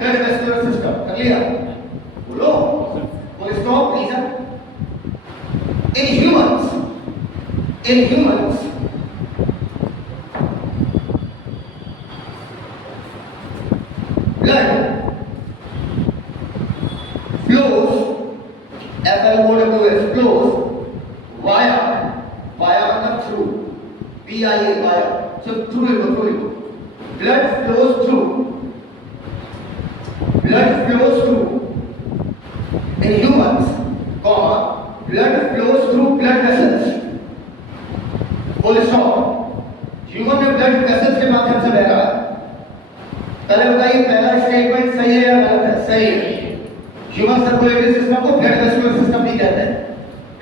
Blood vascular system. कर लिया? बोलो। Full stop. Reason in humans blood flows, FLOWS, flows via मतलब through, via, so through it, blood flows through in humans, blood flows through blood vessels, full stop। Human में blood vessels के माध्यम से बह रहा है। पहले बताइए पहला स्टेटमेंट सही है या गलत है? सही है। ह्यूमन सर्कुलेटरी सिस्टम को ब्लड वेस्कुलर सिस्टम भी कहते हैं।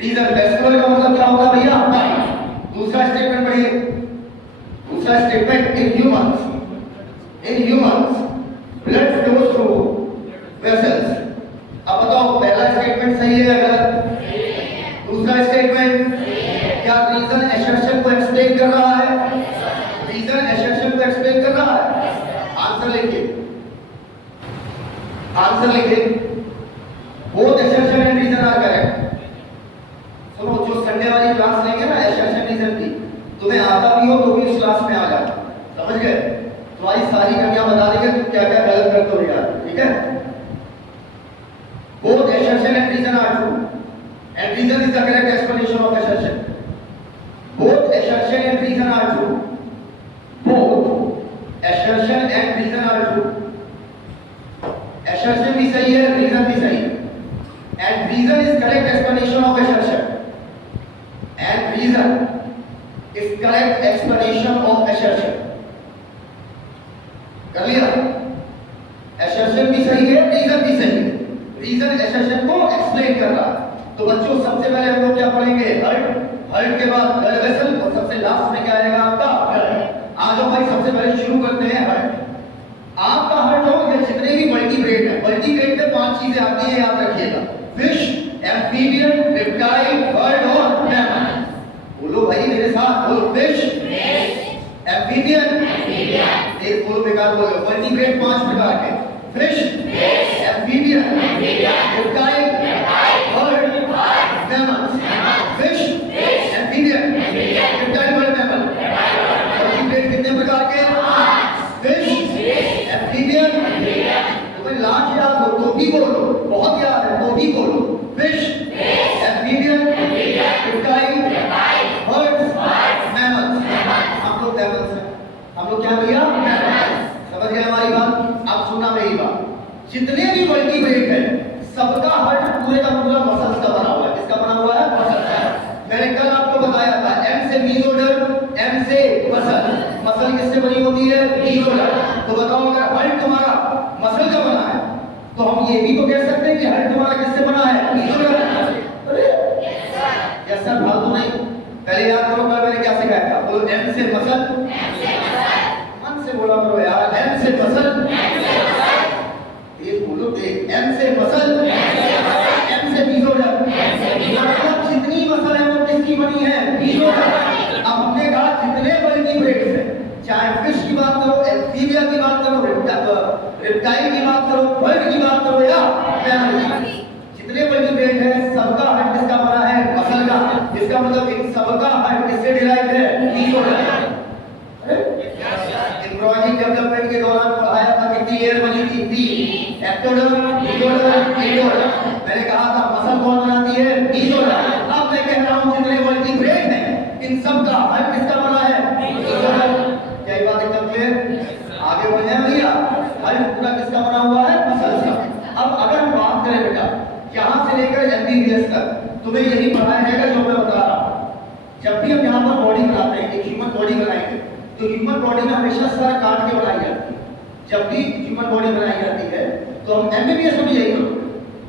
रीजन वेस्कुलर का मतलब क्या होता है भैया? पाइप। दूसरा स्टेटमेंट पढ़िए। दूसरा statement in humans blood flows through vessels. अब बताओ पहला स्टेटमेंट सही है या गलत? दूसरा स्टेटमेंट क्या रीजन एसर्शन को एक्सप्लेन कर रहा है? रीजन एसर्शन को एक्सप्लेन कर रहा है। आंसर लिखिए both assertion and reason are correct. सुनो, जो संडे वाली क्लास लेंगे ना एसर्शन रीजन की, तुम्हें आता भी हो तो भी उस क्लास में आ जाना। समझ गए? तुम्हारी सारी कमियां बता देंगे तुम क्या क्या गलत करते हो यार। ठीक है? Both assertion and reason are true and reason is the correct explanation of assertion. Both assertion and reason are true. Both assertion and reason are true. Assertion भी सही है, reason भी सही है। And reason is correct explanation of assertion. And reason is correct explanation of assertion. कर लिया? Assertion भी सही है, reason भी सही है। Reason assertion को explain कर रहा है। तो बच्चों सबसे पहले हम लोग क्या पढ़ेंगे? हार्ट के बाद ब्लड वेसल और सबसे लास्ट में क्या आएगा आपका? ब्लड। आ जाओ भाई, सबसे पहले शुरू करते हैं हार्ट। आपका हार्ट हो या जितने भी वर्टिब्रेट है, वर्टिब्रेट में 5 चीजें आती हैं, याद रखिएगा। फिश, एम्फीबियन, रेप्टाइल, बर्ड और मैमल। बोलो भाई मेरे साथ, बोलो फिश, एम्फीबियन, एक बोलो बेकार बोलो। वर्टिब्रेट 5 प्रकार के, fish, amphibian, reptile, bird, mammals, fish, amphibian, reptile, bird, mammal। Vertebrate कितने प्रकार के? फिश, एम्फीबियन, तो भाई लास्ट याद हो तो भी बोलो, बहुत याद है तो भी बोलो। Fish, amphibian, reptile, birds, mammals। हम लोग mammals हैं। हम लोग क्या भैया? mammals। समझ गए हमारी बात? अब सुनना मेरी बात। जितने भी वर्टिब्रेट है सबका हार्ट पूरे का पूरा मसल्स का बना हुआ है। किसका बना हुआ है? मसल का। मैंने कल आपको बताया था एम से मीजोडर, एम से मसल। मसल किससे बनी होती है? मीजोडर। तो बताओ अगर हार्ट तुम्हारा मसल का बना है तो हम ये भी तो कह सकते हैं कि हार्ट तुम्हारा किससे बना है? मीजोडर। अरे यस सर, फालतू नहीं। पहले याद करो कल मैंने क्या सिखाया था? बोलो एम से मसल, मन से बोला करो यार। एम से मसल, ये बोलो देख। एम से मसल, एम से मीजोडर। मतलब जितनी मसल है वो किसकी बनी है? मीजोडर। अब हमने कहा जितने वर्टिब्रेट्स हैं, चाहे फिश की बात करो, एम्फीबिया की बात करो, रेप्टाइल की बात करो, बर्ड की बात करो या मैमल की, जितने वर्टिब्रेट हैं सबका हार्ट किसका बना है? मसल का। इसका मतलब इन सबका हार्ट किससे डिराइव्ड है? मीजोडर। एम्ब्रियोनिक डेवलपमेंट के दौरान पढ़ाया था कितनी लेयर बनी थी? 3, एक्टोडर्म, मीजोडर्म, एंडोडर्म। मैंने कहा था मसल कौन बनाती है? मीजोडर्म। अब मैं कह रहा हूं जितने वर्टिब्रेट हैं इन सब का हार्ट किसका बना है? मीजोडर्म। क्या ये बात एकदम क्लियर? आगे बढ़े भैया। हार्ट पूरा किसका बना हुआ है? मसल का। अब अगर हम बात करें बेटा यहां से लेकर एमबीबीएस तक, तुम्हें यही पढ़ाया जाएगा जो मैं बता रहा हूं। जब भी हम यहां पर बॉडी बनाते हैं, एक ह्यूमन बॉडी बनाएंगे, तो ह्यूमन बॉडी में हमेशा सर काट के बनाई जाती है। जब भी ह्यूमन बॉडी बनाई जाती है तो हम एमबीबीएस में भी यही करो,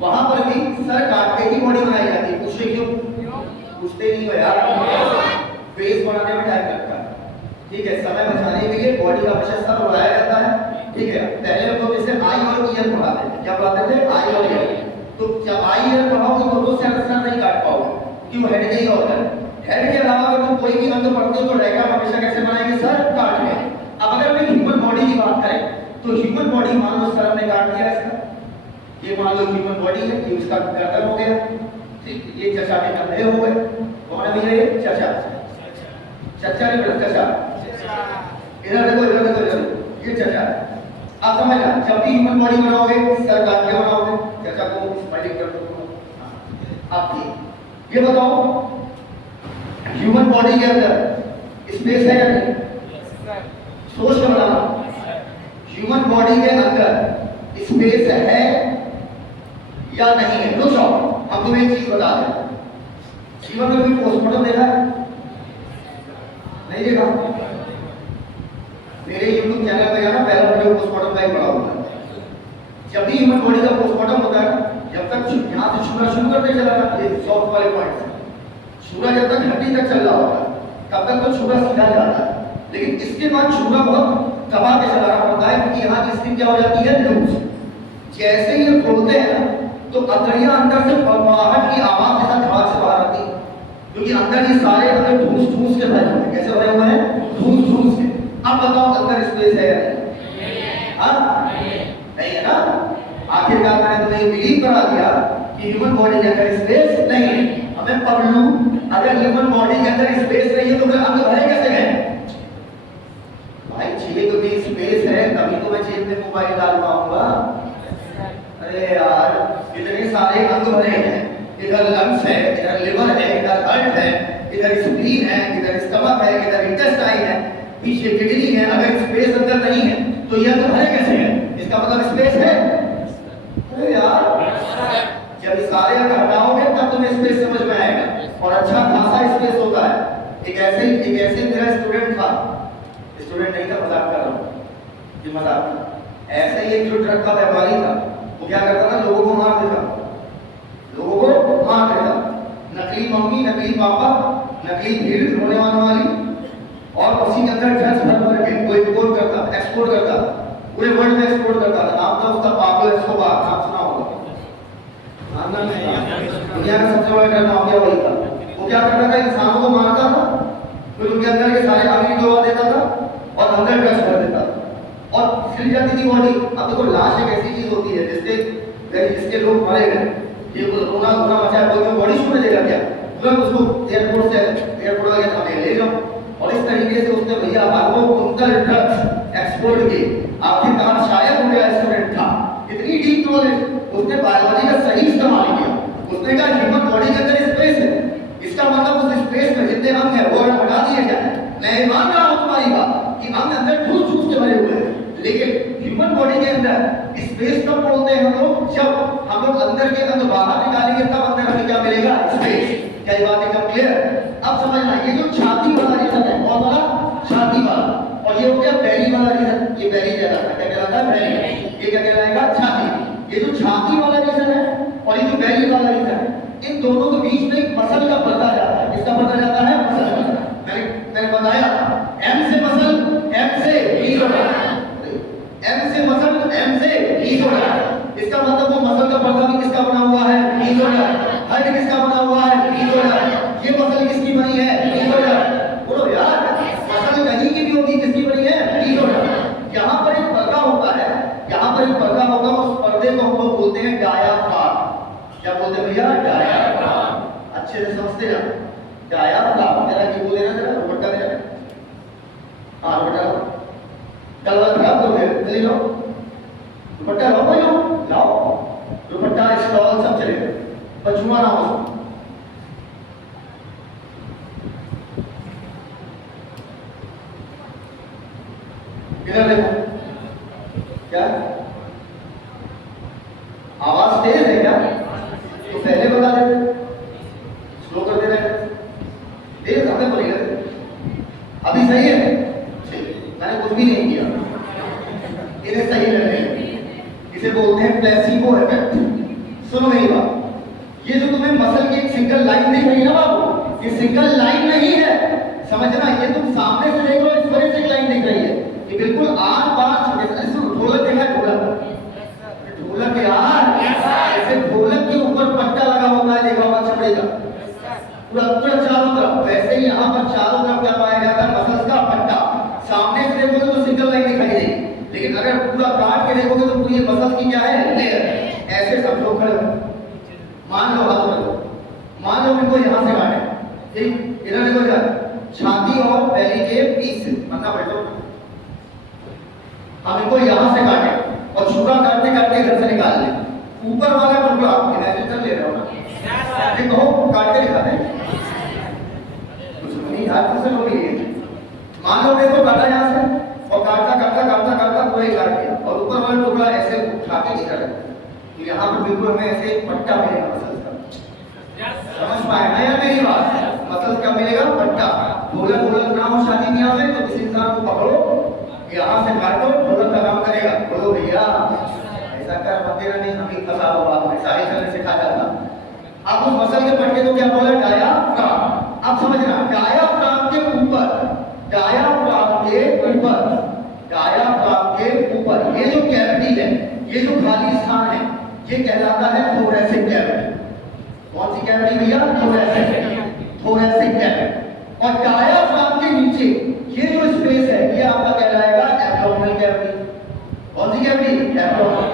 वहां पर भी सर काट के ही बॉडी बनाई जाती है। पूछते क्यों? पूछते नहीं हो यार। फेस बनाने में टाइम लगता है, ठीक है? समय बचाने के लिए बॉडी का हमेशा सर उड़ाया जाता है, ठीक है? पहले हम लोग इसे आई और ईयर पढ़ाते थे। क्या पढ़ाते थे? आई और ईयर। तो जब आई ईयर पढ़ाओगे तो दो सर नहीं काट पाओगे क्योंकि वो हेड का ही होता है। हेड के अलावा अगर तुम कोई भी अंग पढ़ते हो तो डायग्राम हमेशा कैसे बनाएंगे? सर काट के। अब अगर हम ह्यूमन बॉडी की बात करें तो ह्यूमन बॉडी मान लो सर ने काट दिया इसका, ये मान लो ह्यूमन बॉडी है, ये उसका गर्दन हो गया, ठीक, ये चचा के कंधे हो गए, कौन है भैया ये चचा, चचा नहीं बोलते चचा, इधर देखो इधर देखो इधर, ये चचा है। आप समझना, जब भी ह्यूमन बॉडी बनाओगे सर काट के बनाओगे, चचा को स्माइलिंग कर दो। आप ये बताओ ह्यूमन बॉडी के अंदर स्पेस है या नहीं? सोच के बताना, ह्यूमन बॉडी के अंदर स्पेस है या नहीं है? रुक जाओ, हम तुम्हें एक चीज बता दें, जीवन में भी पोस्टमार्टम देखा है? नहीं देखा? मेरे YouTube चैनल पे जाना, पहला वीडियो पोस्टमार्टम का ही बड़ा हुआ है। जब भी ह्यूमन बॉडी का पोस्टमार्टम होता है, जब तक यहाँ से छूना शुरू करते चला था, ये सॉफ्ट वाले पॉइंट से छूना जब तक हड्डी तक चल रहा होगा तब तक तो छूना सीधा जाता है, लेकिन इसके बाद छूना बहुत दबा के चलाना पड़ता है, क्योंकि यहाँ की स्किन क्या हो जाती है, लूज। जैसे ही ये खोलते हैं तो अंदरिया अंदर से बड़बड़ाहट की आवाज के साथ झाग से बाहर आती है, क्योंकि अंदर ये सारे अंदर ठूस के भरे हुए हैं। कैसे भरे हुए हैं? ठूस के। अब बताओ अंदर स्पेस है या नहीं? हाँ, नहीं है ना? आखिरकार मैंने तुम्हें बिलीव करा दिया कि ह्यूमन बॉडी के अंदर स्पेस नहीं है। हमें पढ़ लूं, अगर ह्यूमन बॉडी के अंदर स्पेस नहीं है तो फिर अंग भरे कैसे हैं? भाई जेब में स्पेस है तभी तो मैं जेब में मोबाइल डाल पाऊंगा। अरे यार, इतने सारे अंग भरे हैं, इधर लंग्स है, इधर लिवर है, इधर हार्ट है, इधर स्प्लीन है, इधर स्टमक है, इधर इंटेस्टाइन है, पीछे किडनी है। अगर स्पेस अंदर नहीं है तो यह तो भरे कैसे है? इसका मतलब स्पेस है। अरे यार, जब सारे अंग हटाओगे तब तुम्हें स्पेस समझ में आएगा, और अच्छा खासा स्पेस होता है। एक ऐसे मेरा स्टूडेंट था, स्टूडेंट नहीं था, मजाक कर रहा हूँ, ये मजाक। ऐसे ही एक जो ट्रक का व्यापारी था, वो क्या करता था, लोगों को मार देता, नकली मम्मी, नकली पापा, नकली भीड़ होने वाली, और उसी के अंदर ड्रग्स भर के वो इंपोर्ट करता, एक्सपोर्ट करता, पूरे वर्ल्ड में एक्सपोर्ट करता था। नाम था उसका पाब्लो एस्कोबार, नाम सुना होगा। दुनिया का सबसे बड़ा ड्रग माफिया वही था। वो क्या करता था, इंसानों को मारता था, फिर उनके अंदर के सारे आदमी डुबा देता था और अंदर ड्रग्स भर देता था, और खिल जाती थी बॉडी। अब देखो, लाश एक ऐसी चीज होती है जिसके लोग मरे गए, ये रोना धोना मचा, कोई बॉडी छूने देगा क्या? तुरंत उसको एयरपोर्ट वाले हमें ले जाओ। और इस तरीके से उसने भैया अरबों कुंतल ड्रग्स एक्सपोर्ट किए। आखिरकार शायद हो गया स्टूडेंट था, इतनी डीप नॉलेज, उसने बायोलॉजी का सही इस्तेमाल किया। उसने कहा ह्यूमन बॉडी के अंदर स्पेस है, इसका मतलब उस स्पेस में जितने अंग है वो हटा दिए जाए। मैं मान रहा हूं तुम्हारी बात कि अंग अंदर ठूस के भरे हुए हैं, लेकिन ह्यूमन बॉडी के अंदर स्पेस कब बोलते हैं हम लोग? जब हम लोग अंदर के अंग बाहर निकालेंगे तब अंदर हमें क्या मिलेगा? स्पेस। क्या ये बात एकदम क्लियर? अब समझना, ये जो छाती वाला रीजन है, कौन वाला? छाती वाला। और ये हो गया बेली वाला रीजन, ये बेली कहलाता है। क्या कहलाता है? बेली। ये क्या कहलाएगा? छाती। ये जो छाती वाला रीजन है और ये जो बेली वाला रीजन है, इन दोनों के बीच में एक मसल का पर्दा जाता है। किसका पर्दा जाता है? मसल का। मैंने बताया एम से मसल, एम से लीज होता है, एम से मसल, एम से लीज होता है। इसका मतलब वो मसल का पर्दा भी किसका बना हुआ है? लीज होता है। हार्ट किसका बना हुआ है? लीज होता है। ये मसल किसकी बनी है? लीज होता है। बोलो यार, मसल कहीं की भी होगी, किसकी बनी है? लीज होता है। यहाँ पर एक पर्दा होता है, यहाँ पर एक पर्दा होगा, उस पर्दे को हम लोग बोलते हैं डायाफ्राम। क्या बोलते हैं भैया? डायाफ्राम। अच्छे से समझते ना, डायाफ्राम। जरा की बोले ना, जरा दुपट्टा दे, हाँ दुपट्टा कलवा खराब हो गया, चलिए लो दुपट्टा, लो भाई लाओ दुपट्टा, स्टॉल सब चलेगा, बचुआ ना हो। इधर देखो, क्या आवाज तेज है क्या? तो पहले बता देते, स्लो कर दे रहे, तेज हमें बोलेगा। अभी सही है? मैंने कुछ भी नहीं किया, इन्हें सही लग रहे हैं। इसे बोलते हैं प्लेसिबो इफेक्ट। सुनो मेरी बात, ये जो तुम्हें मसल की एक सिंगल लाइन दिख रही है ना बाबू, ये सिंगल लाइन नहीं है, समझना। ये तुम सामने से देख लो, इस तरह से एक लाइन दिख रही है, ये बिल्कुल आर पार ढोलक देखा है? ढोलक यार, ऐसे ढोलक के ऊपर पट्टा लगा होता है, देखा होगा चमड़े का, पूरा चारों तरफ। वैसे ही यहाँ पर चारों तरफ क्या पाया जाता है? मसल्स का पट्टा। सामने से देखोगे तो सिंगल लाइन दिखाई देगी, लेकिन अगर पूरा है? लेयर। ऐसे सब लोग खड़े हो। मान लो हाथ रखो, मान लो इनको यहाँ से काटे, ठीक, इधर देखो इधर, छाती और बैली के बीच से, वरना बैठो, हम इनको यहाँ से काटे और छुरा काटते काटते इधर से निकाल लें। ऊपर वाला टुकड़ा इमेजिन कर ले रहे हो ना, ये कहो काट के दिखाते हैं, दुश्मनी हाथ से लोग ये मान लो देखो काटा यहाँ से और काटता काटता काटता काटता पूरा ही काट दिया और ऊपर वाला टुकड़ा ऐसे उठा के इधर रख, तो यहाँ पर बिल्कुल हमें ऐसे पट्टा मिलेगा मसल का। समझ पाए ना यार मेरी बात? मसल का मिलेगा पट्टा। ढोलक ढोलक ना हो शादी ब्याह में तो किसी इंसान को पकड़ो, यहाँ से काटो, ढोलक का काम करेगा। बोलो भैया ऐसा कर मंदिर नहीं, हम ही फंसा हुआ में सारी तरह से खा जाता। अब उस मसल के पट्टे को क्या बोला? डायाफ्राम। अब समझना, डायाफ्राम के ऊपर, डायाफ्राम के ऊपर, डायाफ्राम के ऊपर ये जो कैविटी है, ये जो खाली स्थान है, ये कहलाता है थोरैसिक कैविटी। कौन सी कैविटी भैया? Thoracic, thoracic cavity. और डायाफ्राम के नीचे ये जो स्पेस है, ये आपका कहलाएगा एब्डोमिनल कैविटी। कौन सी कैविटी? एब्डोमिनल।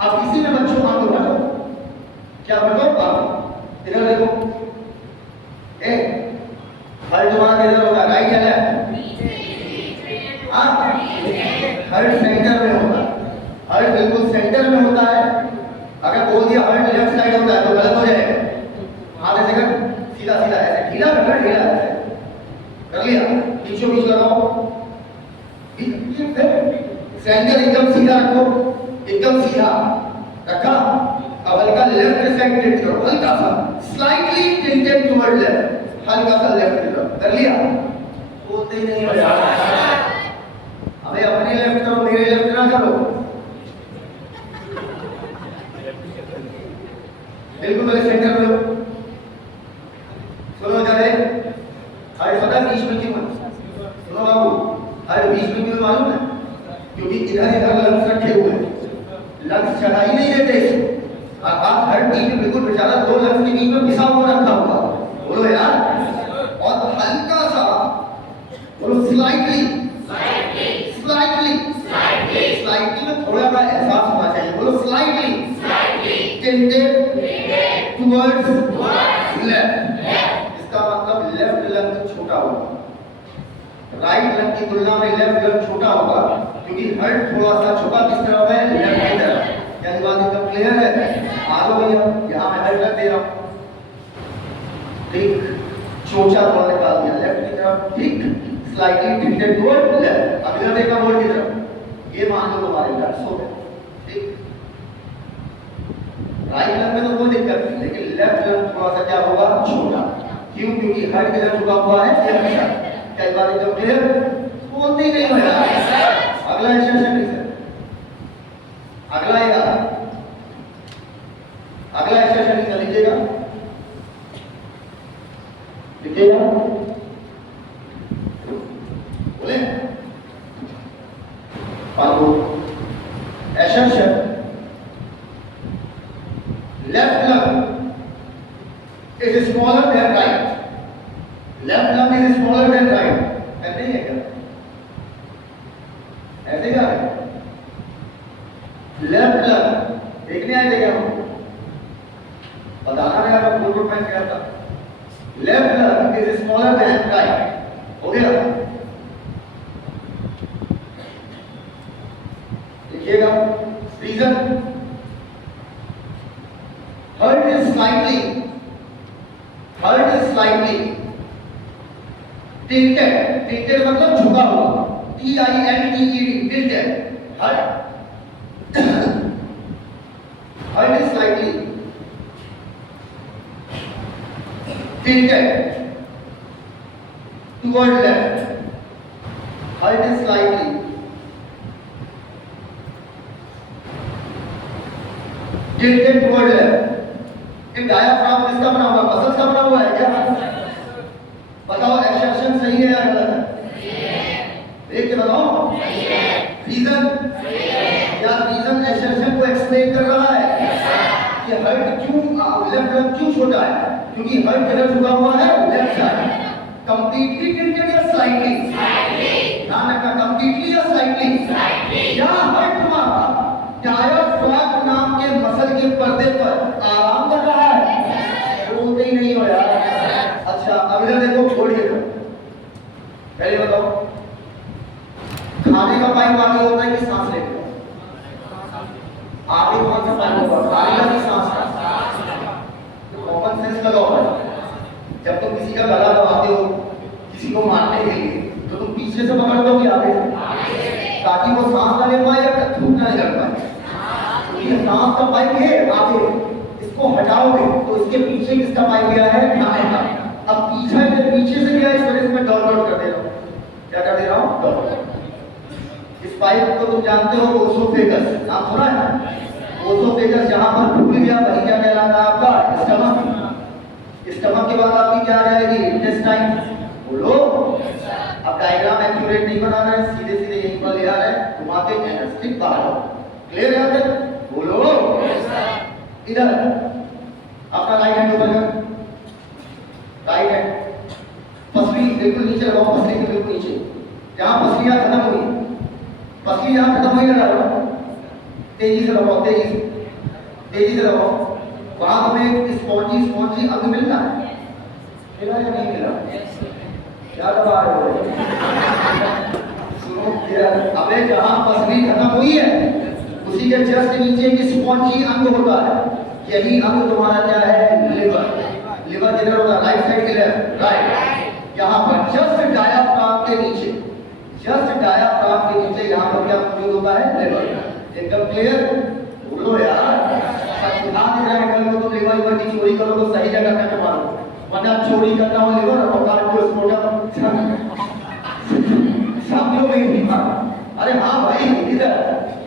अब इसी में बच्चों मान लो बैठो, क्या बैठो बाप, इधर देखो, ए हर तुम्हारा किधर होगा? राइट या लेफ्ट? हाँ, हर सेंटर में होता है, हर बिल्कुल सेंटर में होता है। अगर बोल दिया हर लेफ्ट साइड होता है तो गलत हो जाएगा। हाथ ऐसे कर, सीधा सीधा ऐसे ढीला कर, ढीला ऐसे कर लिया, बीचों बीच लगाओ, सेंटर एकदम सीधा रखो, एकदम सीधा रखा। अब हल्का लेफ्ट साइड टिल्ट करो, हल्का सा स्लाइटली टिल्टेड टुवर्ड लेफ्ट, हल्का सा लेफ्ट की तरफ कर लिया। बोलते ही नहीं हो, अबे अपने लेफ्ट करो, मेरे लेफ्ट ना करो। बिल्कुल मेरे सेंटर में लो। सुनो जरा, हर पता बीच में क्यों? सुनो बाबू, हर बीच में क्यों मालूम है? क्योंकि इधर इधर लंग्स रखे हुए हैं, लंग्स चढ़ा ही नहीं देते इसे। आप हर बीच में बिल्कुल बेचारा दो लंग्स के बीच में पिसा हुआ रखा हुआ, बोलो यार। और हल्का सा बोलो, स्लाइटली, स्लाइटली, स्लाइटली में थोड़ा सा एहसास होना चाहिए। बोलो स्लाइटली, टिल्टेड टुवर्ड्स लेफ्ट। इसका मतलब लेफ्ट लंग छोटा होगा, राइट लंग की तुलना में लेफ्ट लंग छोटा होगा, क्योंकि हर्ट थोड़ा सा छोटा किस तरफ है? लेफ्ट की तरफ। क्या ये बात एकदम क्लियर है? मारो भैया, यहाँ मैं हर्ट दे रहा हूँ, ठीक, चोचा थोड़ा निकाल दिया लेफ्ट की तरफ, ठीक, स्लाइटली टिल्टेड टुवर्ड लेफ्ट। अब इधर देखा बोर्ड की तरफ, ये मान लो तुम्हारे लट्स हो गए, ठीक। राइट लंग में तो कोई दिक्कत नहीं, लेकिन लेफ्ट लंग थोड़ा सा क्या होगा? छोटा। क्यों? क्योंकि हर्ट किधर झुका हुआ है? Left side. क्या बात एकदम क्लियर? बोलते ही नहीं हो यार। अगला एक्सरसाइज है, अगला यार, अगला एक्सरसाइज कर लीजिएगा, लिखिएगा, बोले पालो exercise. Left lung is smaller than right, left lung is smaller than right. ऐसे ही है क्या? ऐसे क्या है? लेफ्ट लंग देखने आए थे क्या हम? बताना है, आप बोर्ड में क्या था? Left lung is smaller than right. हो गया? लिखिएगा reason, heart is slightly, heart is slightly tilted, tilted मतलब झुका हुआ, T-I-L-T-E-D, tilted, heart, heart is slightly tilted toward left, heart is slightly tilted toward left. ये डायाफ्राम किसका बना हुआ? मसल्स का बना हुआ है क्या? बताओ एक्सरसाइज सही है या गलत है? देख के बताओ। रीजन, या रीजन एक्सरसाइज को एक्सप्लेन कर रहा है कि हर्ट क्यों, लेफ्ट लंग क्यों छोटा है? क्योंकि हर्ट किधर झुका हुआ है? Left side. कंप्लीटली टिल्टेड या स्लाइटली? ध्यान रखना, कंप्लीटली या स्लाइटली? यहाँ हर्ट तुम्हारा डायाफ्राम नाम के मसल के पर्दे पर आराम कर रहा है। बोलते ही नहीं हो यार। अच्छा अब इधर देखो, छोड़िए पहले बताओ, खाने का पाइप आगे होता है कि सांस लेने का? आगे कौन सा पाइप होगा, खाने का कि सांस का? कॉमन सेंस लगाओ भाई। जब तुम किसी का गला दबाते हो किसी को मारने के लिए, तो तुम पीछे से पकड़ दो कि आगे से, ताकि वो सांस ना ले पाए या थूक ना निकल पाए। ये सांस का पाइप है आगे, इसको हटाओगे तो इसके पीछे किसका पाइप गया है, खाने का। अब पीछे से गया, इस वजह से मैं डॉट डॉट कर दे रहा हूँ। क्या कर दे रहा हूँ, डॉट। इस पाइप को तुम जानते हो, ओसोफेगस नाम सुना है? ओसोफेगस जहां पर फूल गया वही क्या कहलाता है आपका, स्टमक। स्टमक के बाद आपकी क्या आ जाएगी, इंटेस्टाइन। बोलो। अब डायग्राम एक्यूरेट नहीं बनाना है, सीधे सीधे यहीं पर ले आ रहा है, घुमा के एनास्टिक बाहर। क्लियर है? बोलो। इधर आपका राइट हैंड ऊपर कर, राइट हैंड पसली बिल्कुल नीचे लगाओ, पसली के बिल्कुल नीचे, जहां पसलियां खत्म हुई, पसली जहां खत्म हुई लगाओ, तेजी से लगाओ, तेजी से लगाओ। वहां तुम्हें स्पॉन्जी अंग मिलना है, मिला या नहीं मिला? क्या दबा रहे हो? सुनो यार, अबे जहां पसली खत्म हुई है उसी के जस्ट नीचे एक स्पॉन्जी अंग होता है। यही अंग तुम्हारा क्या है, लिवर। लिवर किधर होगा, राइट साइड के लेफ्ट, राइट। यहाँ पर जस्ट डायाफ्राम के नीचे, जस्ट डायाफ्राम के नीचे यहाँ पर क्या मौजूद होता है, लिवर। एकदम क्लियर? बोलो यार। सब ध्यान दे रहे हैं, कल को तुम लिवर की चोरी करो तो सही जगह पे मारो, वरना चोरी करना हो लिवर और काट के स्पोर्टम सब लोग नहीं मारो। अरे हाँ भाई, इधर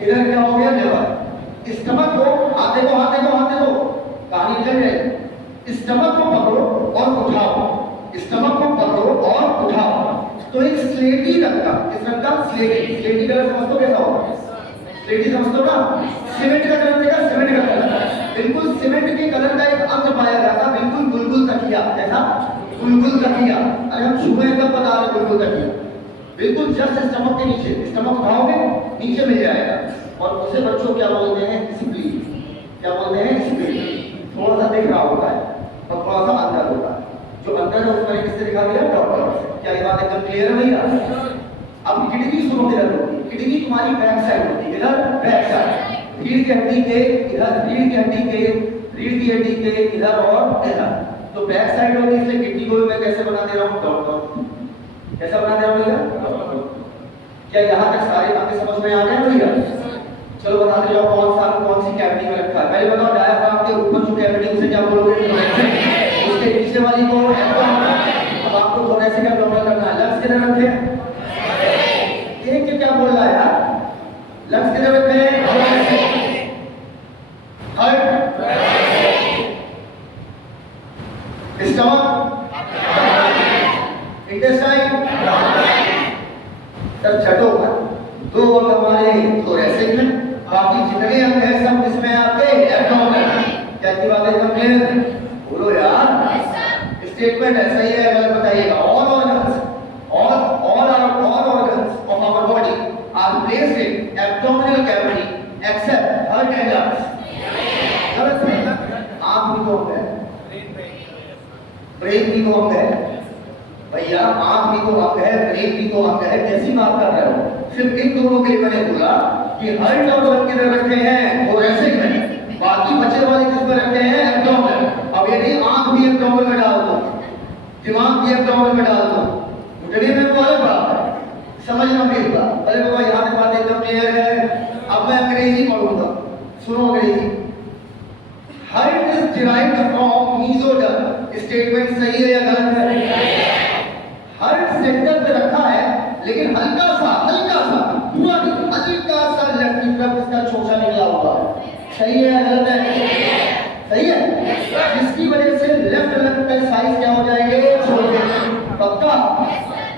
क्या हो गया, लिवर। स्टमक को हाथ देखो, हाथ देखो, हाथ देखो, कहानी निकल जाए। स्टमक को पकड़ो और उठाओ, स्टमक को पकड़ो और उठाओ, तो एक स्लेटी रंग का, इस रंग का स्लेटी कलर समझ तो कैसा होगा, स्लेटी समझ तो ना, सीमेंट का कलर देखा, सीमेंट का कलर, बिल्कुल सीमेंट के कलर का एक अंग पाया जाता, बिल्कुल गुलगुल तकिया, ऐसा गुलगुल तकिया। अरे हम छुए कब बता रहे गुलगुल तकिया, बिल्कुल जस्ट स्टमक के नीचे, स्टमक उठाओगे नीचे मिल जाएगा। और उसे बच्चों क्या बोलते हैं, स्प्लीन। क्या बोलते हैं, स्प्लीन। थोड़ा सा दिख रहा होता है और थोड़ा सा अंदर होता है, जो अंदर है उसमें किससे दिखा दिया, डॉट से। क्या ये बात एकदम क्लियर है भैया? अब किडनी सुनो, किधर होती है किडनी, तुम्हारी बैक साइड होती है, इधर बैक साइड, रीढ़ की हड्डी के इधर, रीढ़ की हड्डी के इधर और इधर, तो बैक साइड होती है। इसलिए किडनी को भी मैं कैसे बना दे रहा हूँ, डॉट डॉट। कैसा बना दे रहा हूँ भैया? क्या यहाँ तक सारे अंग समझ में आ गए भैया? चलो बताते जाओ कौन सी कैविटी में रखा है। पहले बताओ, डायफ्राम के ऊपर जो कैविटी उसे क्या बोलोगे, उसके नीचे वाली को एब्डोमेन। अब आपको थोरेसिक एब्डोमेन रखना है। लंग्स किधर रखे हैं, ये क्या बोल रहा है यार, लंग्स किधर रखे हैं, हार्ट, स्टमक, इंटेस्टाइन, तब छठो दो अंग हमारे थोरेसिक में, बाकी जितने अंग हैं सब किसमें आते हैं, एब्डोमेन। क्या की बात है, कंप्लीट? बोलो यार। स्टेटमेंट ऐसा ही है, अगर बताइएगा, all organs of our body are placed in abdominal cavity except heart and lungs. गलत है? आँख भी तो अंग है, ब्रेन भी तो अंग है भैया, आँख भी तो अंग है, ब्रेन भी तो अंग है। कैसी बात कर रहे हो? सिर्फ इन दोनों के लिए मैंने बोला कि हार्ट और लंग किधर रखे हैं, थोरेसिक में, बाकी बचे वाले किस में रखे हैं, एब्डोमेन। अब यदि आँख भी एब्डोमेन में डाल दो, दिमाग भी एब्डोमेन में डाल दो, घुटने में तो अलग बात है, समझना मेरी बात। अरे बाबा यहाँ तक बात एकदम क्लियर है। अब मैं अंग्रेजी पढ़ूंगा, सुनो अंग्रेजी। Heart is derived from mesoderm. Statement सही है या गलत है? हार्ट सेंटर पे रखा है, लेकिन हल्का सा पूरा नहीं, हल्का सा लेफ्ट की तरफ इसका चोचा निकला हुआ है। सही है या गलत है? सही है, जिसकी वजह से लेफ्ट लंग का साइज क्या हो जाएंगे, छोटे। पक्का?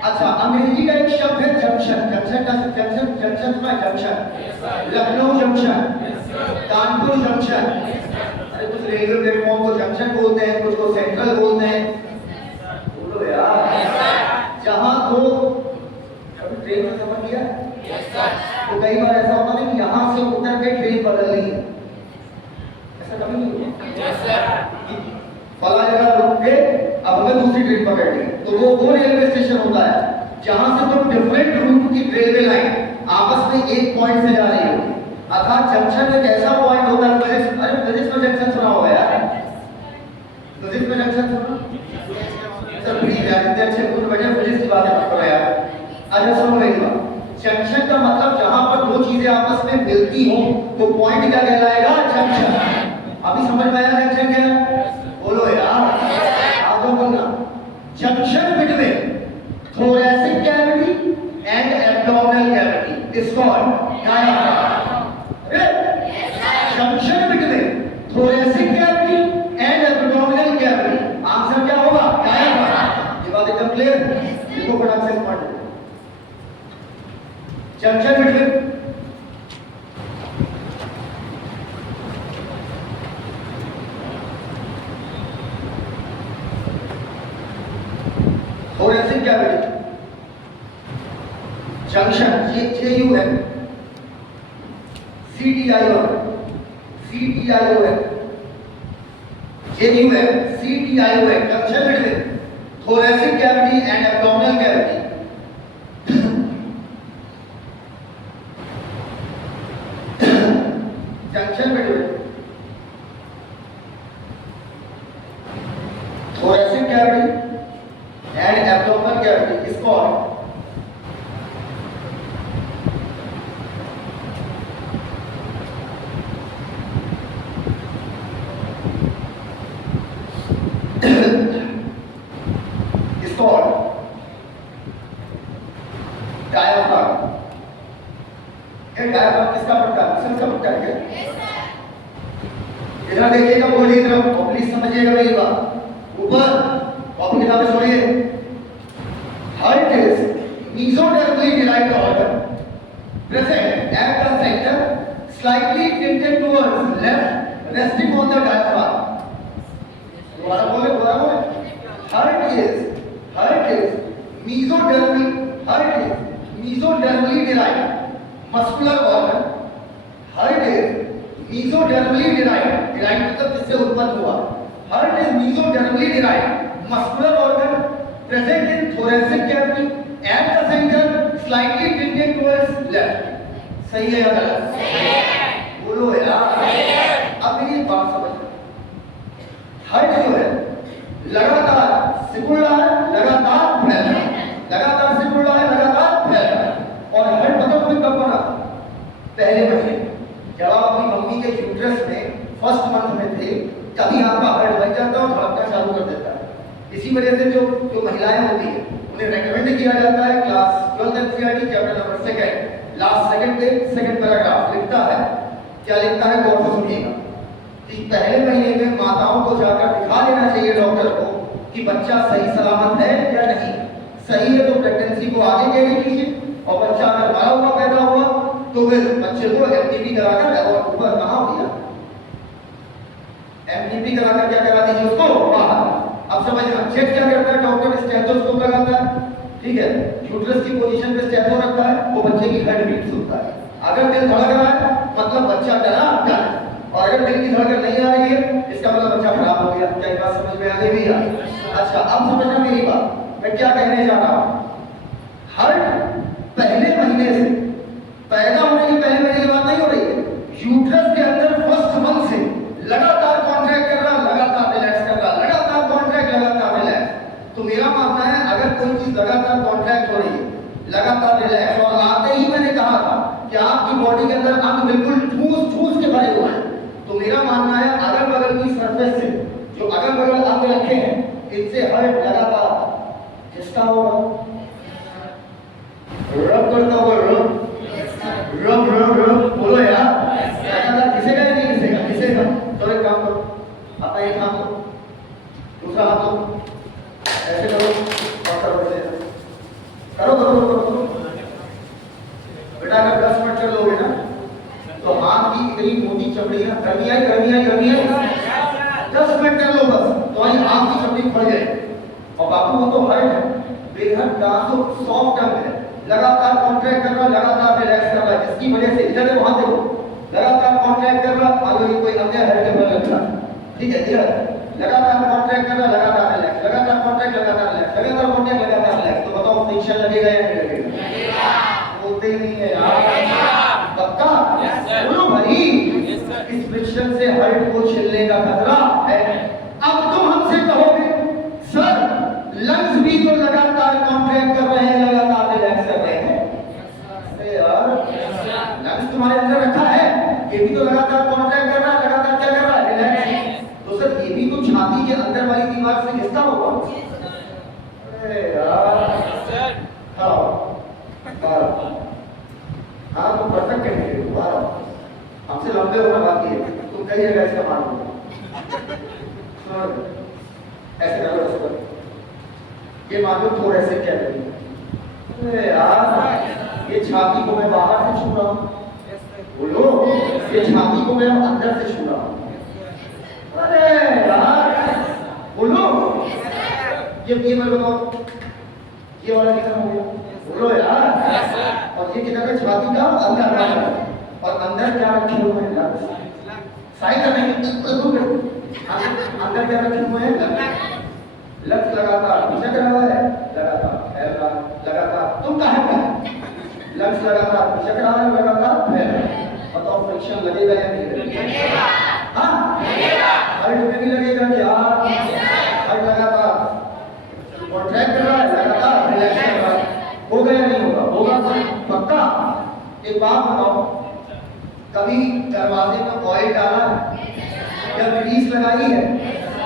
अच्छा, अंग्रेजी का एक शब्द है junction. Junction Lucknow junction, Kanpur junction. अरे कुछ रेलवे प्लेटफॉर्म को जंक्शन बोलते हैं, कुछ को सेंट्रल बोलते हैं। बोलो यार। जहां दो ट्रेन में सफर किया तो कई बार ऐसा होता है कि यहाँ से उतर के ट्रेन ऐसा कभी नहीं हुआ। फला जगह रुक के अब हमें दूसरी ट्रेन पकड़नी है, तो वो रेलवे स्टेशन होता है जहां से तो डिफरेंट रूट की रेलवे लाइन आपस में एक पॉइंट से जा रही होगी। अर्थात जंक्शन एक ऐसा पॉइंट होता है, फिजिक्स में जंक्शन सुना होगा यार, फिजिक्स में जंक्शन सुना? सर प्लीज यार इतने अच्छे गुड बड़े फिजिक्स की बातें मत करो यार। अच्छा सुनो मेरी बात, जंक्शन का मतलब जहां पर दो चीजें आपस में मिलती हो वो पॉइंट क्या कहलाएगा? जंक्शन। अभी समझ में आया जंक्शन क्या है? बोलो यार, आप लोग बोलना। Junction between thoracic cavity and abdominal cavity is called diaphragm. Junction between thoracic cavity and abdominal cavity, answer क्या होगा? diaphragm। ये बात एकदम क्लियर है? देखो फटाक से स्मार्ट है। Junction between thoracic cavity, junction ये यू है, CTIO है, CTIO है, ये यू है, CTIO है, junction between thoracic cavity and abdominal cavity। Junction between thoracic cavity and abdominal cavity is called diaphragm। ये diaphragm किसका पट्टा है? मसल का पट्टा है। इधर देखिएगा, बोलिए इधर, प्लीज समझिएगा मेरी बात। ऊपर कॉपी किताबें छोड़िए। Heart is mesodermally derived organ present at the center, slightly tilted towards left, resting on the diaphragm। दोबारा बोले। Heart is mesodermally derived muscular organ। Heart is mesodermally derived, मतलब किससे उत्पन्न हुआ? Heart is mesodermally derived muscular organ present in thoracic cavity at the center, slightly tilted towards left। सही है या गलत? सही है। बोलो यार। अब मेरी बात समझो। हार्ट जो है लगातार सिकुड़ रहा है, लगातार फैल रहा है, लगातार सिकुड़ रहा है, लगातार फैल रहा है। और हार्ट मतलब तुम्हें कब बना? पहले महीने जब आप अपनी मम्मी के यूट्रस में फर्स्ट मंथ में थे, तभी आपका हार्ट बन जाता है और धड़कना चालू कर देता है। इसी वजह से जो महिलाएं होती हैं उन्हें रेकमेंड किया जाता है, class 12 NCERT chapter number 2 last second पे सेकंड पैराग्राफ लिखता है, क्या लिखता है गौर से सुनिएगा, कि पहले महीने में माताओं को जाकर दिखा लेना चाहिए डॉक्टर को कि बच्चा सही सलामत है या नहीं। सही है तो प्रेगनेंसी को आगे कैरी कीजिए, और बच्चा अगर मरा हुआ पैदा हुआ तो फिर बच्चे को एमटीपी कराकर, और ऊपर कहाँ दिया एमटीपी कराकर क्या करा दीजिए उसको बाहर। अब समझना, चेक क्या करता है डॉक्टर? स्टेथोस्कोप लगाता है, ठीक है, यूट्रस की पोजीशन पे स्टेथो रखता है, वो बच्चे की हार्ट बीट सुनता है। अगर दिल धड़क रहा है मतलब बच्चा डरा है, और अगर दिल की धड़कन नहीं आ रही है इसका मतलब बच्चा खराब हो गया। क्या बात समझ में आ गई भैया? अच्छा अब समझना मेरी बात, मैं क्या कहने जा रहा हूँ। हार्ट पहले महीने से, पैदा होने की पहले महीने की बात नहीं हो रही है, यूट्रस के अंदर फर्स्ट मंथ से लगातार कॉन्ट्रैक्ट कर रहा, लगातार रिलैक्स कर रहा, लगातार कॉन्ट्रैक्ट, लगातार रिलैक्स। तो मेरा मानना है अगर कोई चीज लगातार कॉन्ट्रैक्ट हो रही है, लगातार रिलैक्स, और आते ही मैंने कहा था कि आपकी बॉडी के अंदर अंग बिल्कुल ठूस ठूस के भरे हुए हैं, तो मेरा मानना है अगल बगल की सरफेस से जो अगल बगल अंग रखे हैं इनसे हार्ट लगातार किसका होगा? रब करता होगा, रब रब रब बोलो यार, लगातार घिसेगा या नहीं घिसेगा? घिसेगा। तो एक काम करो, अपना एक हाथ लो, दूसरा हाथ लो, ऐसे करो और करो, करो करो करो करो। बेटा अगर 10 मिनट कर लोगे ना तो हाथ की इतनी मोटी चमड़ी है, गर्मी आई 10 मिनट कर लो बस, तो आई हाथ की चमड़ी फट जाए। और बापू वो तो हार्ट है, बेहद नाजुक सॉफ्ट अंग है, लगातार कॉन्ट्रैक्ट कर रहा, लगातार रिलैक्स कर रहा, जिसकी वजह से इधर वहां देखो लगातार कॉन्ट्रैक्ट कर रहा, मान लो ये कोई अंग है, हार्ट के बगल ठीक है धीरज, लगातार कॉन्ट्रैक्ट करना, लगातार रिलैक्स, लगातार कॉन्ट्रैक्ट, लगातार रिलैक्स, लगातार कॉन्ट्रैक्ट, लगातार रिलैक्स। तो बताओ फ्रिक्शन लगेगा या नहीं लगेगा? बोलते ही नहीं है यार। पक्का? बोलो भाई। इस फ्रिक्शन से हर्ट को छिलने का खतरा है। अब तुम हमसे कहोगे सर लंग्स भी तो लगातार कॉन्ट्रैक्ट कर रहे हैं, लगातार रिलैक्स कर रहे हैं। अरे यार लंग्स तुम्हारे अंदर रखा है, ये भी तो लगातार कॉन्ट्रैक्ट कर रहा है, लगातार क्या कर रहा है? रिलैक्स। तो सर ये भी तो छाती के अंदर वाली दीवार से घिसता होगा। अरे यार हाँ तुम परफेक्ट कहेंगे दोबारा, हमसे लंबे होना बाकी है, तुम कहिएगा इसका मान ऐसे करो, ऐसे करो, ये मालूम थोड़ा ऐसे क्या करेंगे। अरे यार ये छाती को मैं बाहर से छू रहा हूँ, बोलो ये छाती को मैं अंदर से छू रहा हूँ। अरे यार बोलो ये मैं बताओ ये वाला कितना हो गया? बोलो यार। और ये कितना है? छाती का अंदर वाला, और अंदर क्या रखे हुए हैं? लक्स। साइड का नहीं, अंदर क्या रखे हुए हैं? लक्स। लगातार खिसक रहा है, लगातार फैल रहा है, लगातार तुम कहाँ पे? लक्स लगातार खिसक रहा है, लगातार फैल रहा है। बताओ फ्रिक्शन लगेगा या नहीं लगेगा? हाँ लगेगा। हर्ट में भी लगेगा क्या? हर्ट लगातार कॉन्ट्रैक्ट कर रहा है, लगातार रिलैक्स कर रहा है, होगा या नहीं होगा? होगा पक्का। एक बात बताओ, कभी दरवाजे में ऑयल डाला है या ग्रीस लगाई है?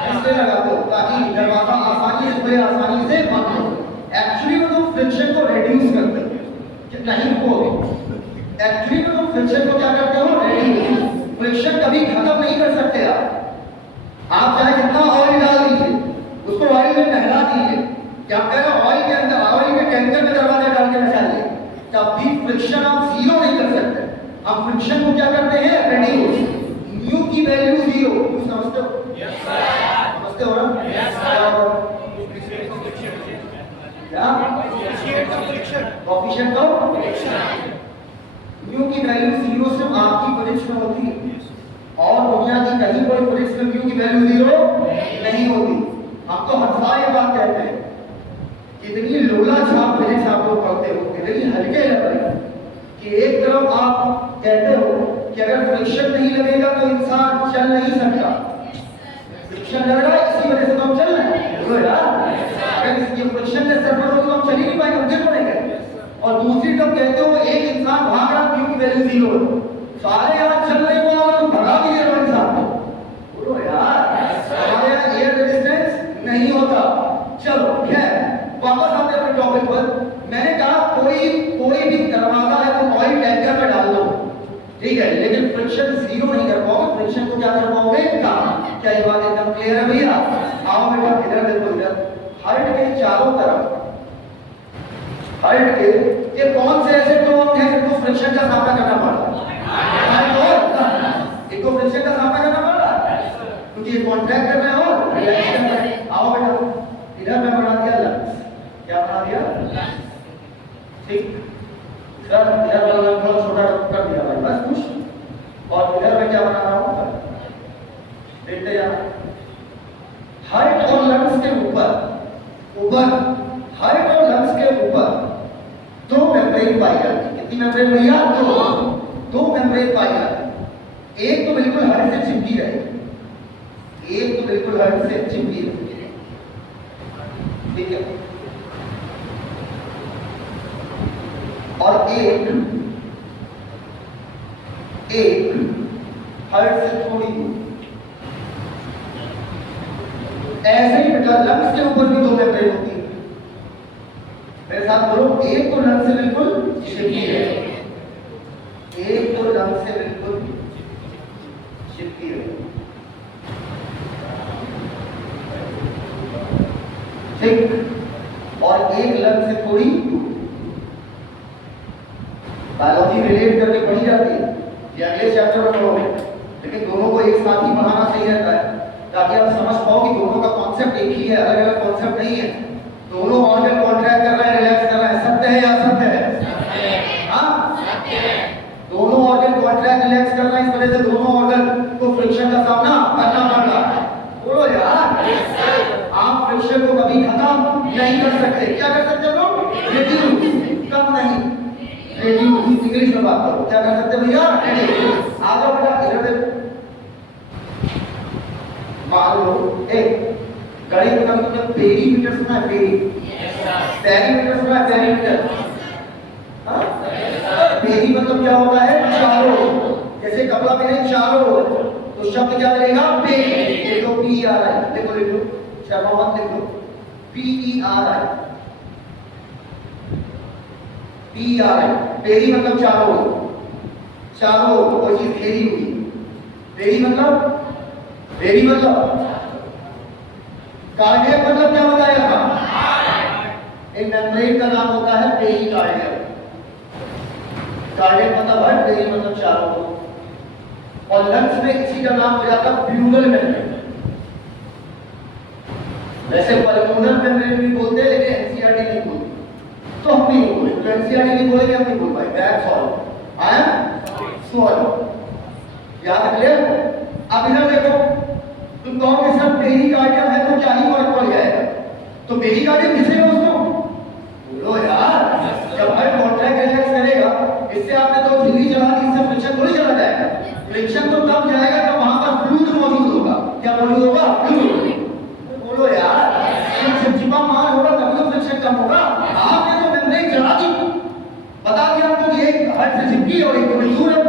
इसलिए लगाते हो ताकि दरवाजा आसानी से खुले, आसानी से बंद हो। एक्चुअली में तुम फ्रिक्शन को रिड्यूस करते हो कि नहीं हो, एक्चुअली में तुम फ्रिक्शन को क्या करते हो? रिड्यूस। फ्रिक्शन कभी खत्म नहीं कर सकते आप चाहे कितना ऑयल डाल दीजिए, उसको ऑयल में नहला दीजिए, क्या कह रहे हो? ऑयल के अंदर, ऑयल के टैंकर में दरवाजा डाल के नहलाइए, तब भी फ्रिक्शन आप जीरो नहीं कर सकते। हम फ्रिक्शन को क्या करते हैं? रिड्यूस। न्यू की वैल्यू जीरो, समझते हो? समझते हो ना? कोएफिशिएंट तो न्यू की वैल्यू जीरो सिर्फ आपकी फिजिक्स में होती है, और दुनिया की कहीं कोई फिजिक्स में न्यू की वैल्यू जीरो नहीं होती। हम तो हर साल ये बात कहते हैं, कितनी लोला छाप फिजिक्स आप लोग पढ़ते हो, कितनी हल्के लेवल कि एक तरफ आप कहते हो कि अगर फ्रिक्शन नहीं लगेगा तो इंसान चल नहीं सकता। फ्रिक्शन लग रहा है, इसी वजह से तो हम चल रहे हैं। बोलो यार, अगर इसकी फ्रिक्शन के सर पर हो तो हम चल ही नहीं पाएंगे, हम गिर पड़ेंगे। और दूसरी तरफ कहते हो एक इंसान भाग रहा, न्यू की वैल्यू जीरो है, सारे यहाँ चल रहे हो और तुम भगा भी दे रहे हो इंसान को। बोलो यार, हमारे यहाँ एयर रेजिस्टेंस नहीं होता। चलो खैर वापस आते हैं अपने टॉपिक पर। मैंने कहा कोई भी दरवाजा है तो ऑयल टैंकर में डाल दो, ठीक है, लेकिन फ्रिक्शन जीरो नहीं कर पाओगे। फ्रिक्शन को क्या कर पाओगे? कम। क्या ये बात एकदम क्लियर है भैया? आओ बेटा इधर देखो, इधर हर्ट के चारों तरफ, हर्ट के ये कौन से ऐसे टोन हैं जिनको फ्रिक्शन का सामना करना पड़ रहा है? इनको फ्रिक्शन का सामना करना पड़ रहा है क्योंकि ये कॉन्ट्रैक्ट कर रहे हैं और रिलैक्स कर रहे हैं। आओ बेटा इधर मैं बना दिया लंग्स, क्या बना दिया? ठीक सर, इधर वाला थोड़ा छोटा कर दिया भाई, बस कुछ। और इधर मैं क्या बना रहा हूँ? देखते जाना। हार्ट और लंग्स के ऊपर हार्ट और लंग्स के ऊपर दो मेम्ब्रेन पाई जाती है। कितनी मेम्ब्रेन भैया? दो मेम्ब्रेन पाई जाती है। एक तो बिल्कुल हार्ट से चिपकी रहेगी, एक तो बिल्कुल हार्ट से चिपकी रहेगी, ठीक है, और एक हार्ट से थोड़ी दूर। ऐसे ही बेटा लंग्स के ऊपर भी दो मेम्ब्रेन होती है। मेरे साथ बोलो, एक तो लंग से बिल्कुल चिपकी है, एक तो लंग से बिल्कुल चिपकी है, ठीक, और एक लंग से थोड़ी। बायोलॉजी रिलेट करके पढ़ी जाती है, ये अगले चैप्टर में पढ़ोगे, लेकिन दोनों को एक साथ ही पढ़ाना सही रहता है ताकि आप समझ पाओ कि दोनों का कॉन्सेप्ट एक ही है, अलग अलग कॉन्सेप्ट नहीं है। दोनों ऑर्गन कॉन्ट्रैक्ट कर रहे हैं, रिलैक्स कर रहे हैं, सत्य है या असत्य है? हाँ सत्य है। दोनों ऑर्गन कॉन्ट्रैक्ट रिलैक्स कर रहे हैं, इस वजह से दोनों ऑर्गन को फ्रिक्शन का सामना करना पड़ रहा है। नहीं कर सकते। क्या कर सकते हो लोग? रिड्यूस, कम नहीं, रिड्यूस। इंग्लिश में बात करो, क्या कर सकते हो भैया? रिड्यूस। आगे बढ़ा, इधर देखो, मान लो एक गणित का मतलब पेरीमीटर सुना है? पेरीमीटर सुना है? पेरीमीटर, हाँ, पेरी मतलब क्या होता है? चारों। जैसे कपड़ा पहने चारों, तो शब्द क्या लगेगा? पेरी। देखो पी आ रहा है, देखो लिख लो, शर्मा मत लिख लो, पी ई आ रहा है, पी आ रहा है। पेरी मतलब चारों, चारों कोई चीज घेरी हुई। पेरी मतलब, पेरी मतलब, कार्डियक मतलब क्या होता है? एक मेम्ब्रेन का नाम होता है पेरिकार्डियम। कार्डियक मतलब है, पेरी मतलब चारों, और लंग्स में इसी का नाम हो जाता है प्लूरल मेम्ब्रेन। वैसे पल्मोनल मेम्ब्रेन भी बोलते हैं, लेकिन एनसीईआरटी नहीं बोलती, तो हम नहीं बोले, तो एनसीईआरटी नहीं बोलेंगे, हम नहीं बोल पाए। That's all, I am sorry. याद क्लियर? अब इधर देखो, तुम कहोगे सर पेरिकार्डियम है तो क्या ही फर्क पड़ जाएगा? तो पेरिकार्डियम किसे उसको बोलो यार, जब हर कॉन्ट्रैक्ट रिलैक्स करेगा, इससे आपने तो झिल्ली चला दी, इससे फ्रिक्शन थोड़ी चला जाएगा। फ्रिक्शन तो तब जाएगा जब वहां पर फ्लूइड मौजूद होगा। क्या मौजूद होगा? फ्लूइड। बोलो यार, चिपचिपा माल होगा तभी तो फ्रिक्शन कम होगा। आपने तो मेम्ब्रेन चला दी, बता दिया आपको कि एक हट से चिपकी और एक थोड़ी दूर है।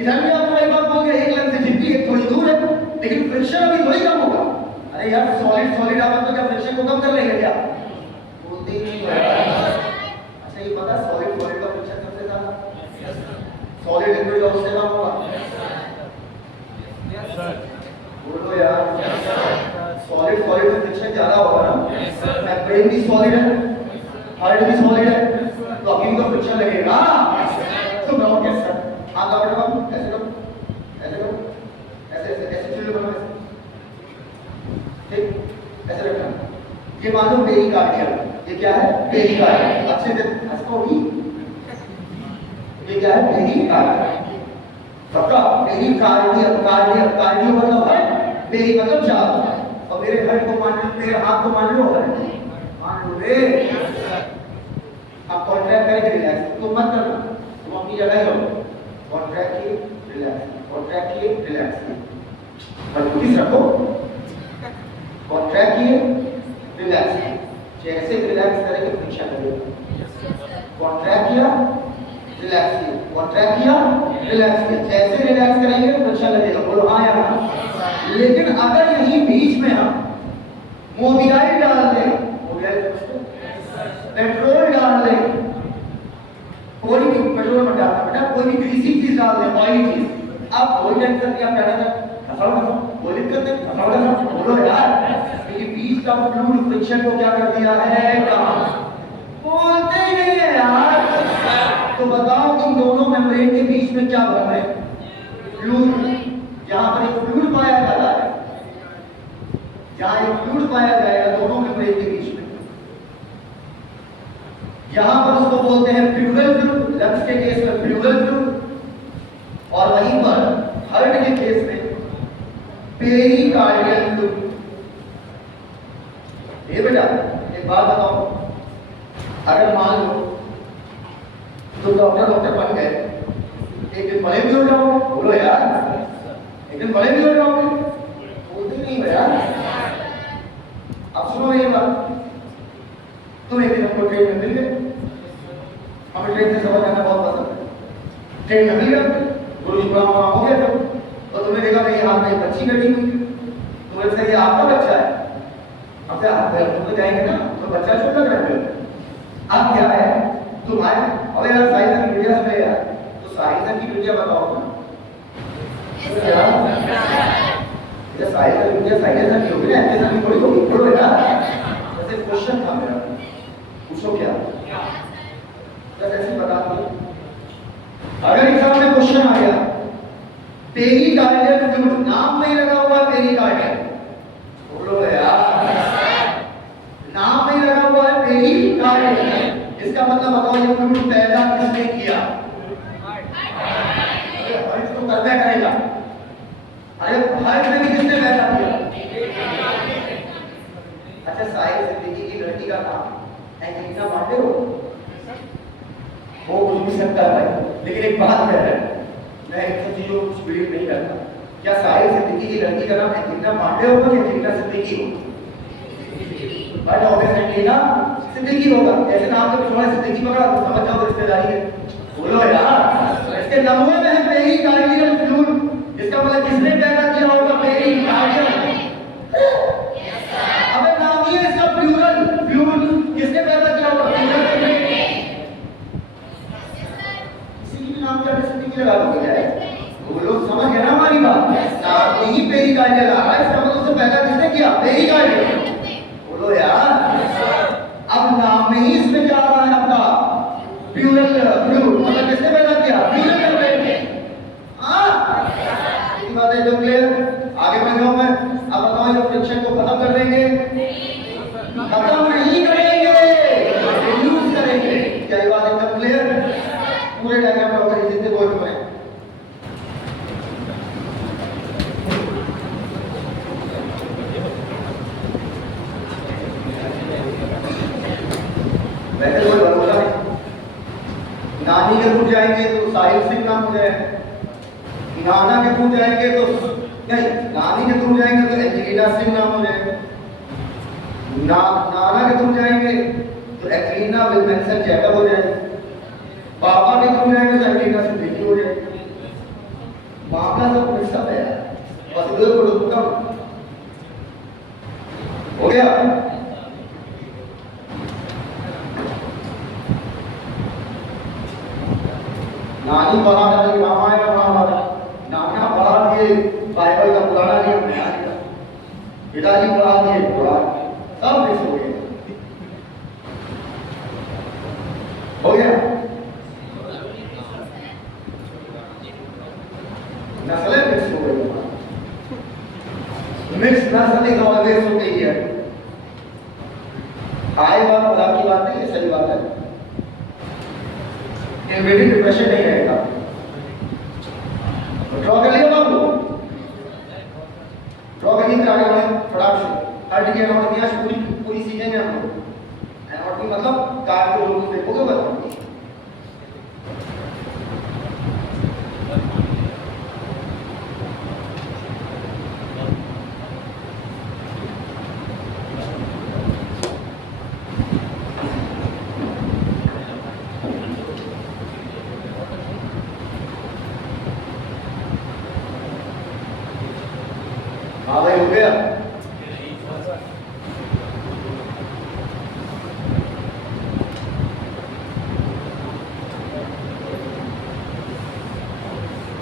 इधर भी आपको एक बात बोल दिया, एक लंग से चिपकी एक थोड़ी दूर है, लेकिन फ्रिक्शन अभी थोड़ी कम होगा। अरे यार सॉलिड सॉलिड आपस में क्या फ्रिक्शन को कम कर लेंगे क्या? बोलते ही नहीं है। अच्छा ये पता सॉलिड सॉलिड का फ्रिक्शन सबसे ज्यादा, सॉलिड लिक्विड का उससे कम होगा? बोलो यार, सॉलिड सॉलिड में फ्रिक्शन ज्यादा होगा ना? मेम्ब्रेन भी सॉलिड है, हार्ट भी सॉलिड है, तो अभी तो फ्रिक्शन लगेगा। तो ग्राउंड के सर हाथ आगे बढ़ाओ, ऐसे करो, ऐसे करो, ऐसे ऐसे ऐसे चीजें करो, ठीक ऐसे रखना। ये मान लो पेरिकार्डियम, ये क्या है? पेरिकार्डियम। अच्छे से हंसो भी, ये क्या है? पेरिकार्डियम। पक्का? पेरिकार्डियम, कार्डियम, कार्डियो मतलब है, पेरी मतलब चार, और मेरे हेड को मान लो, मेरे हाथ को मान लो, मान लो रे। आप कॉन्ट्रैक्ट करके रिलैक्स, तो मत करना, तुम अपनी जगह ही रहो। कॉन्ट्रैक्ट किए, रिलैक्स, कॉन्ट्रैक्ट किए, रिलैक्स किए, मजबूती से रखो। कॉन्ट्रैक्ट किए, रिलैक्स किए, जैसे रिलैक्स करेंगे फ्रिक्शन लगेगा। कॉन्ट्रैक्ट किया, रिलैक्स किया, कॉन्ट्रैक्ट किया, रिलैक्स किया, जैसे रिलैक्स करेंगे फ्रिक्शन लगेगा। बोलो हाँ या ना? लेकिन अगर यहीं बीच में हम मोबिलाइट डाल दें, मोबिलाइट पेट्रोल डाल दें, कोई भी पेट्रोल मत डालना बेटा, कोई भी ग्रीसी चीज डाल दें, ऑयली चीज, आप कोई टेंशन नहीं, आप कहना था खसाओ खसाओ, कोई दिक्कत नहीं, खसाओ खसाओ, बोलो यार, क्योंकि बीच का फ्लूइड फ्रिक्शन को क्या कर दिया है? कम। बोलते ही नहीं है यार। तो बताओ इन दोनों मेम्ब्रेन के बीच में क्या बन रहा है? फ्लूइड। जहां पर एक फ्लूइड पाया जाता है, जहां एक फ्लूइड पाया जाएगा दोनों मेम्ब्रेन के बीच में, यहां पर उसको बोलते हैं प्लूरल फ्लूइड, लंग्स के केस में प्लूरल फ्लूइड, और वहीं पर हार्ट के केस में पेरिकार्डियल फ्लूइड। ये बेटा एक बात बताओ, अगर मान लो तो डॉक्टर बन गए, एक दिन बड़े भी हो जाओगे, बोलो यार, एक दिन बड़े भी हो जाओगे, बोलते नहीं हो यार। अब सुनो ये बात, तुम एक दिन हमको ट्रेन में मिल गए, हमें ट्रेन से सफर करना बहुत पसंद है, ट्रेन में मिल गए, गुरु जी प्रणाम हो गया, तो तुमने देखा मेरे हाथ में एक बच्ची बैठी हुई, तुम्हें से ये आपका बच्चा है, अब क्या तुम तो जाएंगे ना, तो बच्चा छोटा कर रहे हो। अब क्या है, तुम आए, अब यार साइंस की वीडियो है यार, तो साइंस की वीडियो बताओ ना यार, ये साइंस की वीडियो साइंस की होगी ना, ऐसे नहीं थोड़ी होगी, बोलो बेटा। जैसे क्वेश्चन था मेरा, पूछो क्या, बस ऐसे बता दो। अगर एग्जाम में क्वेश्चन आ गया पेरिकार्डियल फ्लूइड, नाम नहीं लगा हुआ पेरिकार्डियल, बोलो यार, नाम नहीं लगा हुआ है पेरिकार्डियल, इसका मतलब बताओ ये फ्लूइड पैदा किसने किया? हार्ट तो करना करेगा, अरे हार्ट में भी किसने पैदा किया? अच्छा, साहिल सिद्दीकी की लड़की का नाम एंजेलिना मांडे हो? वो कुछ भी सकता है भाई, लेकिन एक बात है, मैं इन सब चीजों को कुछ बिलीव नहीं करता। क्या साहिल सिद्दीकी की लड़की का नाम एंजेलिना मांडे होगा या एंजेलिना सिद्दीकी होगा? भाई ऑब्वियसली एंजेलिना सिद्दीकी होगा। ऐसे नाम के पिछवाड़े सिद्दीकी पकड़ा तो समझ जाओ रिश्तेदारी है। बोलो यार, इसके नमूने में है पेरी कार्डियल फ्लूइड, इसका मतलब किसने पैदा किया होगा? पेरी कार्डियल। अबे नाम ही है इसका प्लूरल फ्लूइड, किसने पैदा किया होगा? प्लूरल में किसी भी नाम का सिद्दीकी लगा दोगे यार। वो लोग समझ गए ना हमारी बात? नाम में ही पेरी कार्डियल आ रहा है, इसका मतलब उसे पैदा किसने किया? पेरी कार्डियल। बोलो यार, अब नाम में ही इसमें क्या आ रहा है आपका? प्लूरल फ्लूइड, मतलब किसने पैदा किया? प्लूरल में। हां, ये बात है। जो क्लियर, आगे बढ़ जाऊं मैं। अब बताओ, ये फ्रिक्शन को खत्म कर देंगे? खत्म नहीं करेंगे, रिड्यूस करेंगे। क्या ये बात एकदम क्लियर? पूरे डायग्राम में होगा जितने बोर्ड में। वैसे कोई भरोसा नहीं। नानी के थ्रू जाएंगे तो साहिल सिंह नाम हो जाएगा, नाना के थ्रू जाएंगे तो नहीं, नानी के थ्रू जाएंगे तो एंजेलिना सिंह नाम हो जाएगा, नाना के थ्रू जाएंगे तो एंजेलिना विल्मेंसन जैकब हो जाएगा, पापा के थ्रू जाएंगे तो एंजेलिना सिद्दीकी हो जाएगा। मामला तो मिक्सअप है यार, बस दो प्रोडक्ट हो गया। नानी पढ़ा डाली रामायण महाभारत, नाना पढ़ा दिए बाइबल का पुराना नियम नया नियम, पिताजी पढ़ा दिए कुरान, सब मिक्स हो गए। हो गया? नस्लें मिक्स हो गई, मिक्स नस्ल एक ऑलवेज हो गई है। आए बात मजाक की बात नहीं, ये सही बात है। इमीडिएट डिप्रेशन नहीं रहेगा। ड्रॉ कर लिया बाबू? ड्रॉ करने के आगे बढ़े फटाक से। हर डिग्री एनाटॉमी आज पूरी पूरी सीखेंगे हम लोग। एनाटॉमी मतलब कार के लोग देखोगे बताओ। हाँ भाई, हो गया?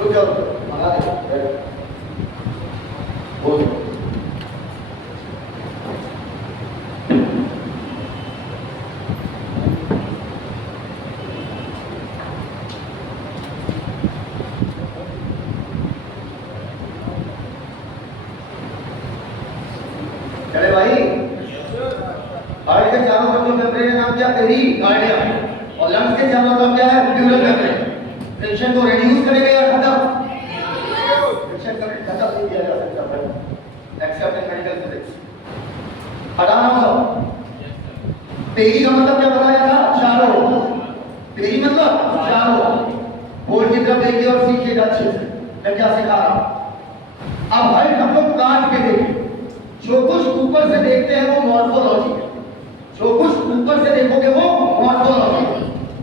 रुक जाओ, मंगा दे। बोल। चले भाई, हार्ट के चारों तरफ जो मेम्ब्रेन है नाम क्या? पेरिकार्डियम, और लंग्स के चारों तरफ क्या है? Pleural membrane. फ्रिक्शन को रिड्यूस करेंगे या खत्म? फ्रिक्शन का खत्म नहीं किया जा सकता भाई, एक्सेप्ट इन मेडिकल फिजिक्स। हटाना मतलब पेरी का मतलब क्या बताया था? चारों। पेरी मतलब चारों। बोर्ड की तरफ देखिए और सीखिएगा अच्छे से मैं क्या सिखा रहा हूं। अब हाइट हम लोग काट के देखें, जो कुछ ऊपर से देखते हैं वो मॉर्फोलॉजी है, जो कुछ ऊपर से देखोगे वो मॉर्फोलॉजी,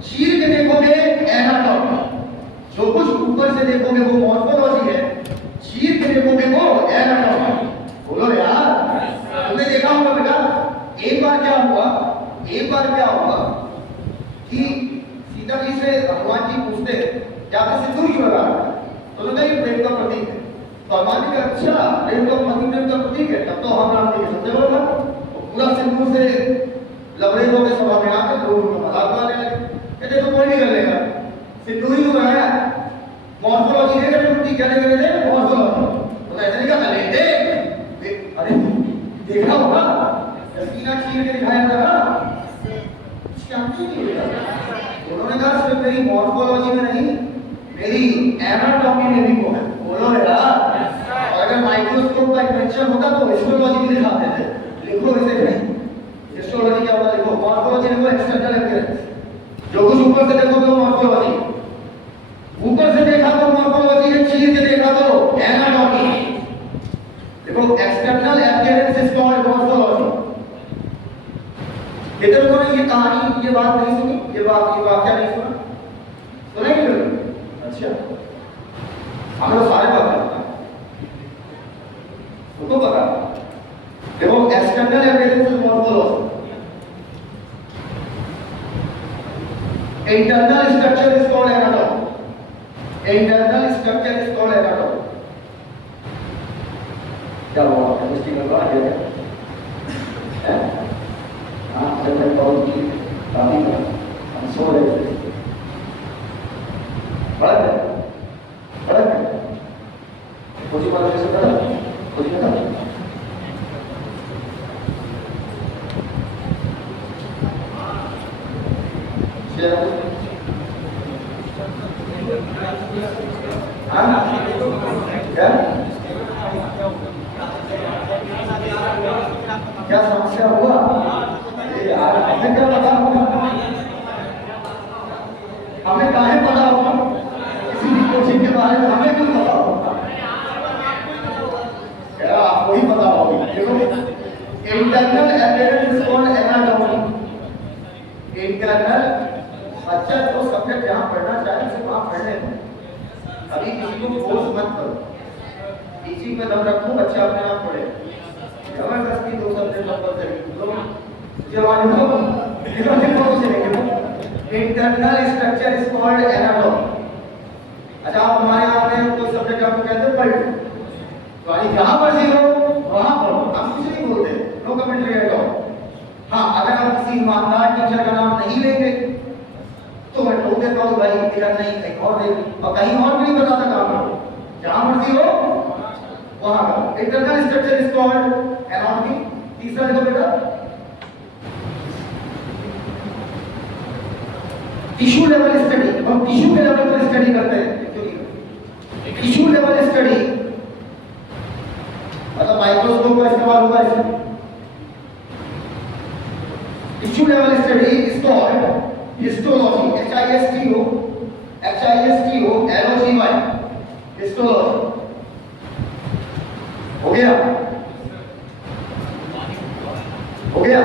चीर के देखोगे एनाटॉमी। जो कुछ ऊपर से देखोगे वो मॉर्फोलॉजी है, चीर के देखोगे वो एनाटॉमी। बोलो यार, तुमने देखा होगा बेटा, एक बार क्या हुआ कि सीता जी से हनुमान जी पूछते क्या आपने सिंदूर क्यों लगा रखा है? तो उन्होंने कहा ये प्रेम का प्रतीक है। तो हनुमान जी का अच्छा प्रेम का प्रतीक, प्रेम का प्रतीक है, तब तो हम राम जी के सत्य बोला पूरा सिंदूर से लबड़े हो गए सभा में आकर लोग उनका मजाक उड़ाने लगे, कहते तो कोई नहीं कर लेगा, सिंदूर ही तो है। मॉर्फोलॉजी है, कहते क्या लेकर थे? मॉर्फोलॉजी। तो ऐसे नहीं कहा लेते, अरे देखा होगा सीना चीर के दिखाया था ना, उन्होंने कहा सिर्फ मेरी मॉर्फोलॉजी में नहीं, मेरी एनाटॉमी में भी वो है। बोलो यार, और अगर माइक्रोस्कोप का इन्वेंशन होता तो हिस्टोलॉजी भी दिखाते थे, लिखो इसे नहीं, हिस्टोलॉजी क्या होता है लिखो, मॉर्फोलॉजी लिखो एक्सटर्नल अपीयरेंस, जो कुछ ऊपर से देखोगे वो मॉर्फोलॉजी, ऊपर से देखा तो मॉर्फोलॉजी है, चीर के देखा तो एनाटॉमी। देखो external appearance is called morphology. इधर को ये कहानी, ये बात नहीं सुनी, ये वाक्य नहीं सुना, सुना ही नहीं? अच्छा, हम लोग सारे बात करते हैं, उनको पता। देखो external appearance is morphology, internal structure is called anatomy, internal structure is called anatomy. क्या हुआ, केमिस्ट्री में बात है? हाँ, जब मैं कॉल की काफी हम सो रहे थे, पढ़ कुछ बात कैसे पढ़ा, कुछ बता। क्या समस्या हुआ यार, हमें क्या पता होगा, हमें काहे पता होगा, किसी भी कोचिंग के बारे में हमें क्यों पता होगा, क्या आपको ही पता होगी। देखो internal appearance is called anatomy, internal, बच्चा जो सब्जेक्ट जहां पढ़ना चाहे उसे वहां पढ़ने दो, अभी किसी को फोर्स मत करो, टीचिंग में दम रखो, बच्चा अपने आप पढ़े, जबरदस्ती दो सब्जेक्ट कंपलसरी लो, जवान हो इन्होंने कौन से लेंगे। Internal structure is called anatomy. अच्छा, आप हमारे यहाँ पे कोई सब्जेक्ट आपको कहते हैं पढ़, तो यानी जहां मर्जी हो वहां पढ़ो, हम कुछ नहीं बोलते, नो कमेंट्री एट ऑल। हाँ, अगर आप किसी ईमानदार टीचर का नाम नहीं लेंगे तो मैं टोक देता हूँ भाई, इधर नहीं कहीं और दे, और कहीं और भी नहीं बताता काम करो, जहां मर्जी हो वहां करो। Internal structure is called anatomy. तीसरा देखो बेटा, टिश्यू लेवल स्टडी। हम टिश्यू के लेवल पर स्टडी करते हैं, टिश्यू लेवल स्टडी मतलब माइक्रोस्कोप का इस्तेमाल होगा इसमें। Tissue level study is called histology, HISTO LOGY, histology. हो गया, हो गया।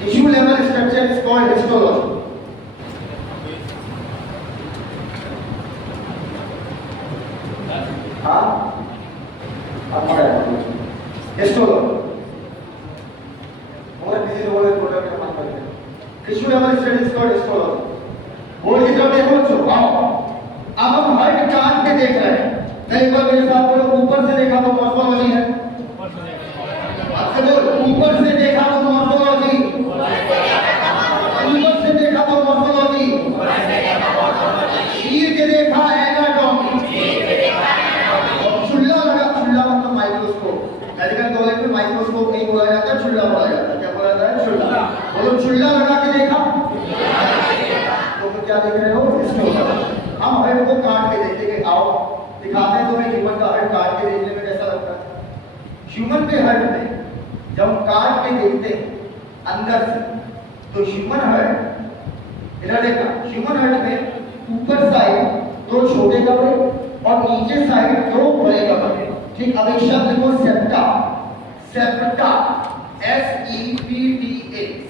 Tissue level structure is called histology. हाँ, अब हिस्टोलॉजी और किसी ने बोले प्रोडक्ट का मान करते हैं। Tissue level study is called histology. Board की तरफ देखो बच्चों, आओ अब हम हार्ट चांद पे देख रहे हैं, नहीं बार मेरे साथ बोलो, ऊपर से देखा तो मॉर्फोलॉजी है, आपसे बोलो ऊपर से देखा तो मॉर्फोलॉजी, ऊपर से देखा तो मॉर्फोलॉजी, चीर के देखा एनाटॉमी, चुल्ला लगा, चुल्ला मतलब माइक्रोस्कोप, मेडिकल कॉलेज में माइक्रोस्कोप नहीं बोला जाता, चुल्ला बोला जाता है। क्या बोला जाता है? चुल्ला। बोलो चुल्ला लगा के देखा तो क्या देख रहे हो? हम हार्ट को काट के देखेंगे, आओ दिखाते हैं तुम्हें ह्यूमन का हार्ट काट के देखने में कैसा लगता है। ह्यूमन के हार्ट में जब हम काट के देखते हैं अंदर से, तो ह्यूमन हार्ट, इधर देखना, ह्यूमन हार्ट में ऊपर साइड दो छोटे कपड़े और नीचे साइड दो बड़े कपड़े, ठीक। अब एक शब्द लिखो septa, septa, SEPTA,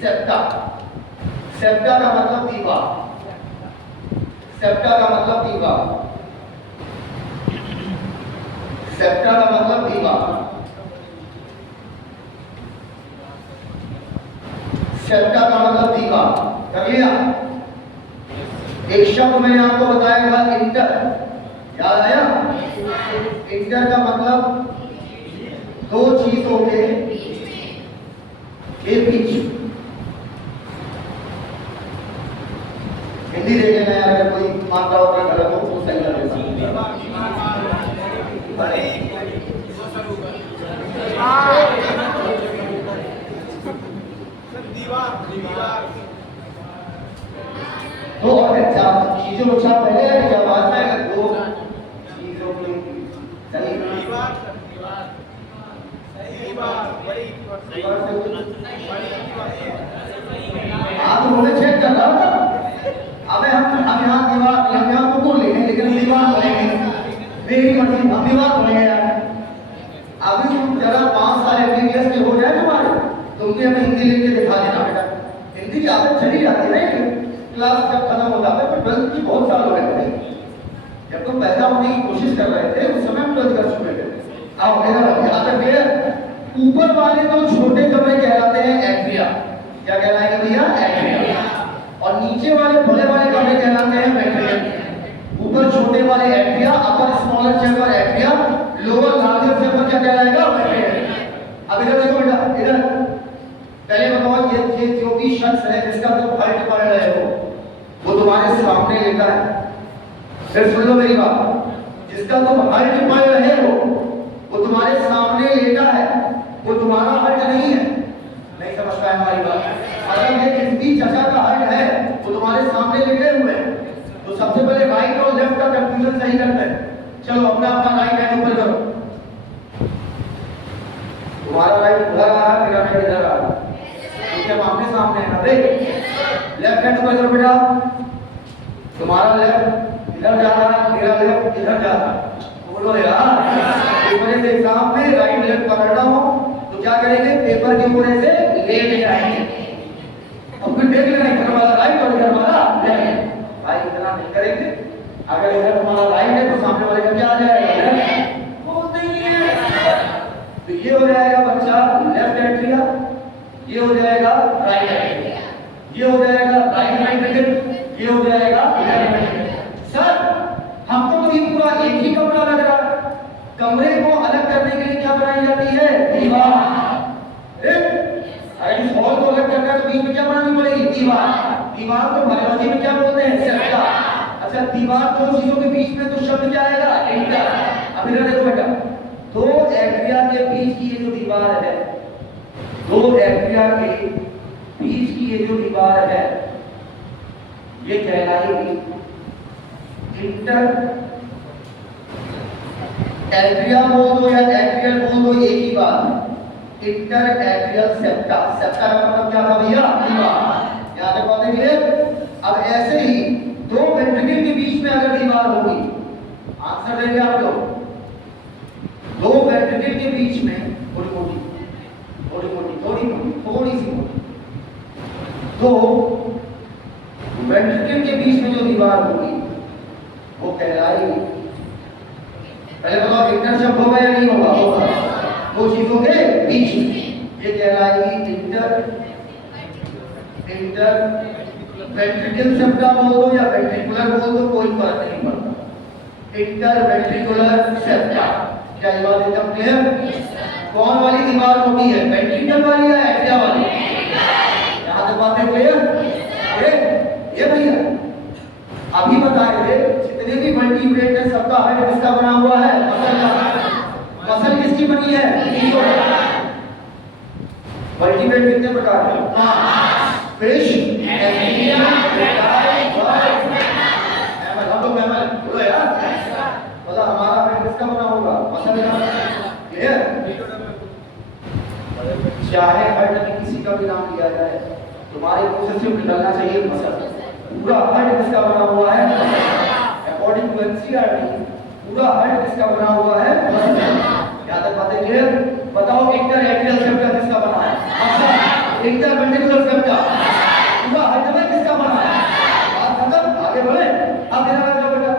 septa. Septa का मतलब दीवार, सेप्टा का मतलब दीवार, सेप्टा का मतलब दीवार, सेप्टा का मतलब दीवार। कर लिया? एक शब्द मैंने आपको बताया था इंटर, याद आया? इंटर का मतलब दो चीजों के बीच। हिंदी देख लेना यार, अगर कोई मानता होता गलत हो तो सही कर देता। तो और चीजों को छाप पहले जब आता है दो चीजों की सही आप उन्होंने चेक कर रहा था। अबे हम यहाँ दीवार हम यहाँ कुकुर लिखेंगे लेकिन दीवार बोलेंगे, मेरी मर्जी हम दीवार बोलेंगे यार। अभी तुम जरा 5 साल एमबीबीएस के हो जाए तुम्हारे, तुमने हमें हिंदी लिख के दिखा देना बेटा। हिंदी की आदत चली जाती है ना, क्लास जब खत्म हो जाता है, पर 12th की बहुत साल हो गए थे। जब तुम पैदा होने की कोशिश कर रहे थे उस समय हम 12th कर चुके थे। अब यहाँ तक ऊपर वाले तो छोटे कमरे कहलाते हैं एट्रिया, क्या कहलाएगा भैया? एट्रिया। और नीचे वाले बड़े वाले कमरे कहलाते हैं वेंट्रिकल। ऊपर छोटे वाले atria, upper smaller chamber atria, lower larger chamber क्या कहलाएगा? वेंट्रिकल। अब इधर देखो बेटा, इधर पहले बताओ, ये जो भी शख्स है जिसका तुम हर्ट पढ़ रहे हो वो तुम्हारे सामने लेटा है। फिर सुन लो मेरी बात, जिसका तुम हर्ट पढ़ रहे हो वो तुम्हारे सामने लेटा है, वो तुम्हारा हर्ट नहीं है। नहीं समझ पाए हमारी बात? अगर ये जिस भी चचा का हर्ट है वो तुम्हारे सामने लेटे हुए हैं, तो सबसे पहले राइट और लेफ्ट का कंफ्यूजन सही करते हैं। चलो अपना अपना राइट हैंड ऊपर करो। तुम्हारा राइट उधर आ रहा है, मेरा राइट इधर आ रहा है, क्योंकि हम आमने सामने हैं ना भाई। लेफ्ट हैंड ऊपर करो बेटा। तुम्हारा लेफ्ट इधर जा रहा है, मेरा लेफ्ट इधर जा रहा है। बोलो यार, पेपर से एग्जाम में राइट लेफ्ट पकड़ना हो तो क्या करेंगे? पेपर के ऊपर से लेट जाएंगे और फिर देख लेना इधर वाला राइट और इधर वाला लेफ्ट। भाई इतना नहीं करेंगे। अगर इधर तुम्हारा राइट है तो सामने वाले का क्या आ जाएगा? बोलते ही है। तो ये हो जाएगा बच्चा लेफ्ट एट्रिया, ये हो जाएगा राइट एट्रिया, ये हो जाएगा राइट वेंट्रिकल, ये हो जाएगा लेफ्ट वेंट्रिकल। सर हमको तो ये पूरा एक ही कमरा लग रहा है। कमरे को अलग करने के लिए क्या बनाई जाती है? दीवार। अरे इस हॉल को अलग करना है तो बीच में क्या बनानी पड़ेगी? दीवार। दीवार को बायोलॉजी में क्या बोलते हैं? सेप्टा। अच्छा, दीवार दो चीजों के बीच में तो शब्द क्या आएगा? इंटर। अब इधर देखो बेटा, दो एट्रिया के बीच की ये जो दीवार है, दो एट्रिया के बीच की ये जो दीवार है, ये कहलाएगी इंटर एट्रिया बोल दो या एट्रियल बोल दो, एक ही बात है। Inter atrial septa. सेप्टा का मतलब क्या था भैया? दीवार। यहाँ तक बातें क्लियर? अब ऐसे ही दो वेंट्रिकल के बीच में अगर दीवार होगी, आंसर देंगे आप लोग। दो वेंट्रिकल के बीच में थोड़ी सी मोटी, तो वेंट्रिकल के बीच में जो दीवार होगी वो कहलाएगी, पहले बताओ इंटर शब्द होगा या नहीं होगा? होगा। दो चीजों के बीच में ये कहलाएगी इंटर वेंट्रिकल सेप्टा बोल दो या वेंट्रिकुलर बोल दो, कोई फर्क नहीं पड़ता। Inter ventricular septa. क्या ये बात एकदम क्लियर? कौन वाली दीवार होती है? वेंट्रिकल वाली या एट्रिया वाली? यहाँ तक बातें क्लियर? ये भैया अभी बताए थे जितने भी वर्टिब्रेट है सबका हेड किसका बना हुआ है? मसल का। मसल किसकी बनी है? वर्टिब्रेट कितने प्रकार के? Fish, amphibian, reptile, mammal. बोलो यार, मतलब हमारा हेड किसका बना होगा? मसल का। क्लियर? चाहे हेड में किसी का भी नाम लिया जाए, तुम्हारे मुंह से सिर्फ निकलना चाहिए मसल। पूरा हेड किसका बना हुआ है? अकॉर्डिंग टू एनसीईआरटी पूरा हेड किसका बना हुआ है? मसल। यहाँ तक बातें क्लियर? बताओ इंटर एट्रियल सेप्टा किसका बना है? मसल। इंटर वेंट्रिकुलर सेप्टा पूरा हेड में किसका बना है? बात खत्म, आगे बढ़े। अब ध्यान रखना बेटा,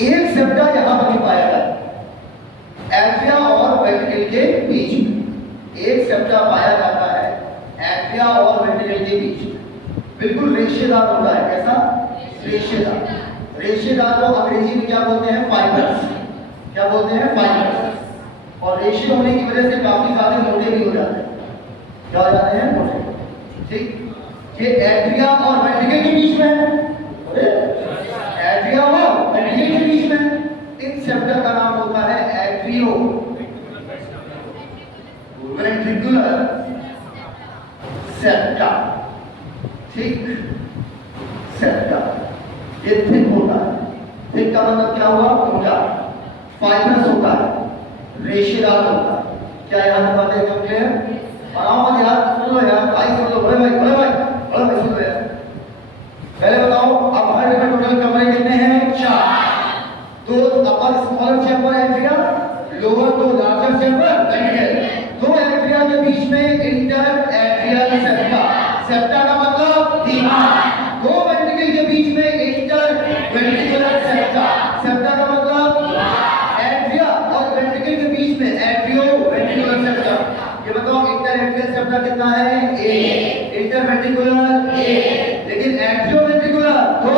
एक सेप्टा यहाँ पर पाया जाता है एट्रिया और वेंट्रिकल के बीच में। एक सेप्टा पाया जाता है एट्रिया और वेंट्रिकल के बीच में, बिल्कुल रेशेदार होता है। कैसा? रेशेदार। रेशेदार को अंग्रेजी में क्या बोलते हैं? फाइबर्स। क्या बोलते हैं? फाइबर्स। और रेशे होने की वजह से काफी ज्यादा मोटे भी हो जाते हैं। क्या हो जाते हैं? मोटे। ठीक, ये एट्रिया और वेंट्रिकल के बीच में है। एट्रिया और वेंट्रिकल के बीच में इन सेप्टा का नाम होता है एट्रियो वेंट्रिकुलर सेप्टा। ठीक, सेप्टा ये थिक होता है। थिक का मतलब क्या हुआ? मोटा। फाइबरस होता है, रेशेदार होता है। क्या यहाँ की बातें एकदम क्लियर? बनाओ मत यार, सुन लो यार, भाई सुन लो, बड़े भाई बड़े भाई बड़े भाई सुन लो यार। पहले बताओ अब हर में टोटल कमरे कितने हैं? 4। 2 upper smaller chamber atria, lower 2 larger chamber ventricle. 2 atria के बीच में इंटर एट्रियल सेप्टा, सेप्टा का मतलब दीवार। 2 वेंट्रिकल के बीच में इंटर वेंट्रिकुलर सेप्टा, सेप्टा का मतलब एट्रिया, और वेंट्रिकल के बीच में एट्रियो वेंट्रिकुलर सेप्टा। ये बताओ इंटर एट्रियल सेप्टा कितना है? 1। इंटर वेंट्रिकुलर 1, लेकिन एट्रियो वेंट्रिकुलर 2।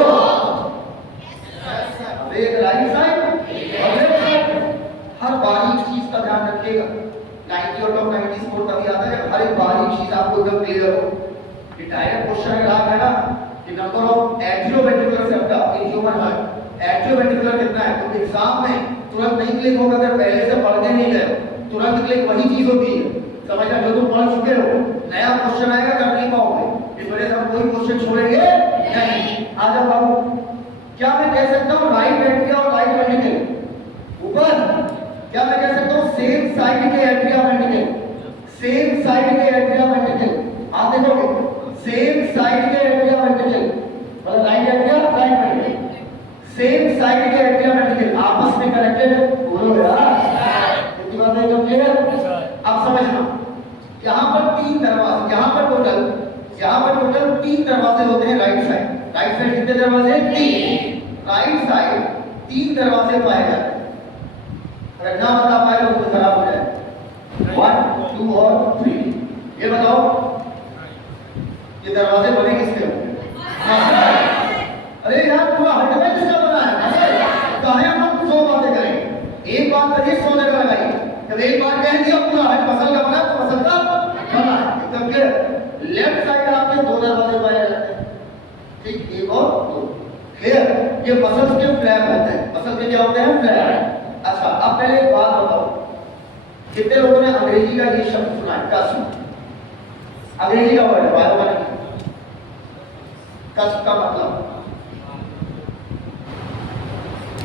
अब एक राइट साइड और लेफ्ट साइड, हर बारीक चीज का ध्यान रखिएगा। 90 आउट ऑफ 90 स्कोर तभी आता है जब हर एक बारीक चीज आपको एकदम क्लियर हो। ये डायरेक्ट क्वेश्चन अगर आप है ना कि number of atrioventricular septa in human heart, atrioventricular कितना है, तो एग्जाम में तुरंत नहीं क्लिक होगा अगर पहले से पढ़ के नहीं गए। तुरंत क्लिक वही चीज होती है, समझना, जो तुम पढ़ चुके हो। नया क्वेश्चन आएगा कर नहीं पाओगे, इस वजह से हम कोई क्वेश्चन छोड़ेंगे नहीं। आ जाओ बाबू, क्या मैं कह सकता हूँ राइट एट्रिया और राइट वेंट्रिकल ऊपर? क्या मैं कह सकता हूँ सेम साइड के एट्रिया वेंट्रिकल, सेम साइड के एट्रिया वेंट्रिकल? आप देखोगे सेम साइड के एट्रिया वेंट्रिकल, मतलब right atria right ventricle, same side के एट्रिया वेंट्रिकल आपस में कनेक्टेड। बोलो यार, इतनी बात है क्यों क्लियर? अब समझना, यहाँ पर 3 दरवाजे, यहाँ पर टोटल 3 दरवाजे होते हैं राइट साइड। राइट साइड कितने दरवाजे? 3। राइट साइड 3 दरवाजे पाए जाते हैं। अगर ना बता पाए तो खराब हो जाए। 1, 2 और 3। ये बताओ ये दरवाजे बने किसके होंगे? अरे यार पूरा हटवे किसका बना है? कहे हम 100 बातें करेंगे, एक बात करिए 100 जगह लगाइए। जब एक बार कह दिया पूरा हट मसल का बना तो मसल का बना एकदम क्लियर। लेफ्ट साइड आपके 2 दरवाजे पाए जाते हैं, ठीक, 1 और 2 क्लियर। ये मसल्स के फ्लैप होते हैं, मसल के क्या होते हैं? फ्लैप। अच्छा अब पहले एक बात बताओ, कितने लोगों ने अंग्रेजी का ये शब्द सुना है? कस्प, अंग्रेजी का वर्ड है, बायोलॉजी कस्प का मतलब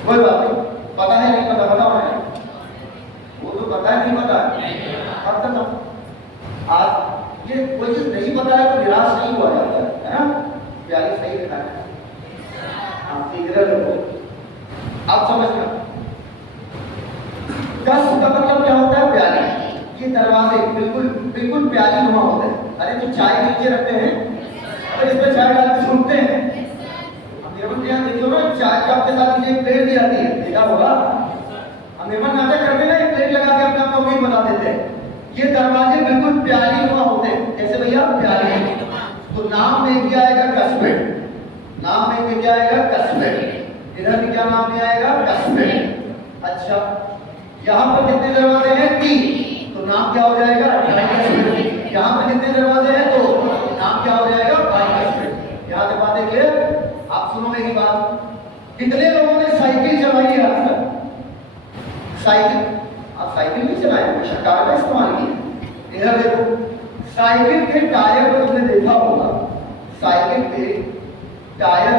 कोई बात नहीं, पता है नहीं पता? बताओ है वो तो पता है नहीं पता अब तक। आज ये कोई चीज नहीं पता है तो निराश नहीं हुआ जाता है ना? प्यारी सही लिखा है, हाँ ठीक है। अब समझना कस्प का मतलब क्या होता है? प्याली। ये दरवाजे बिल्कुल बिल्कुल प्याली नुमा होते हैं। अरे तो चाय नीचे रखते हैं, अरे इसमें चाय डाल के सुनते हैं, देखियो ना चाय कप के साथ नीचे एक प्लेट दी जाती है, देखा होगा? मेहमान नाटक करते ना, एक प्लेट लगा के अपने आप को भी बता देते हैं। ये दरवाजे बिल्कुल प्याली नुमा होते हैं, कैसे भैया? प्याली। तो नाम में क्या आएगा? कस्पेट। नाम में क्या आएगा? कस्पेट। इधर भी क्या नाम में आएगा? कस्पेट। अच्छा यहाँ पर कितने दरवाजे हैं? 3, तो नाम क्या हो जाएगा? ट्राइकस्पेट। यहाँ पर कितने दरवाजे हैं? 2, नाम क्या हो जाएगा? बाइकस्पेट। यहाँ से बातें क्लियर? आप सुनो मेरी बात, कितने लोगों ने साइकिल चलाई है आज तक? साइकिल, आप साइकिल नहीं चलाए, शकार का इस्तेमाल किया। इधर देखो, साइकिल के टायर पर तुमने देखा होगा, साइकिल पे टायर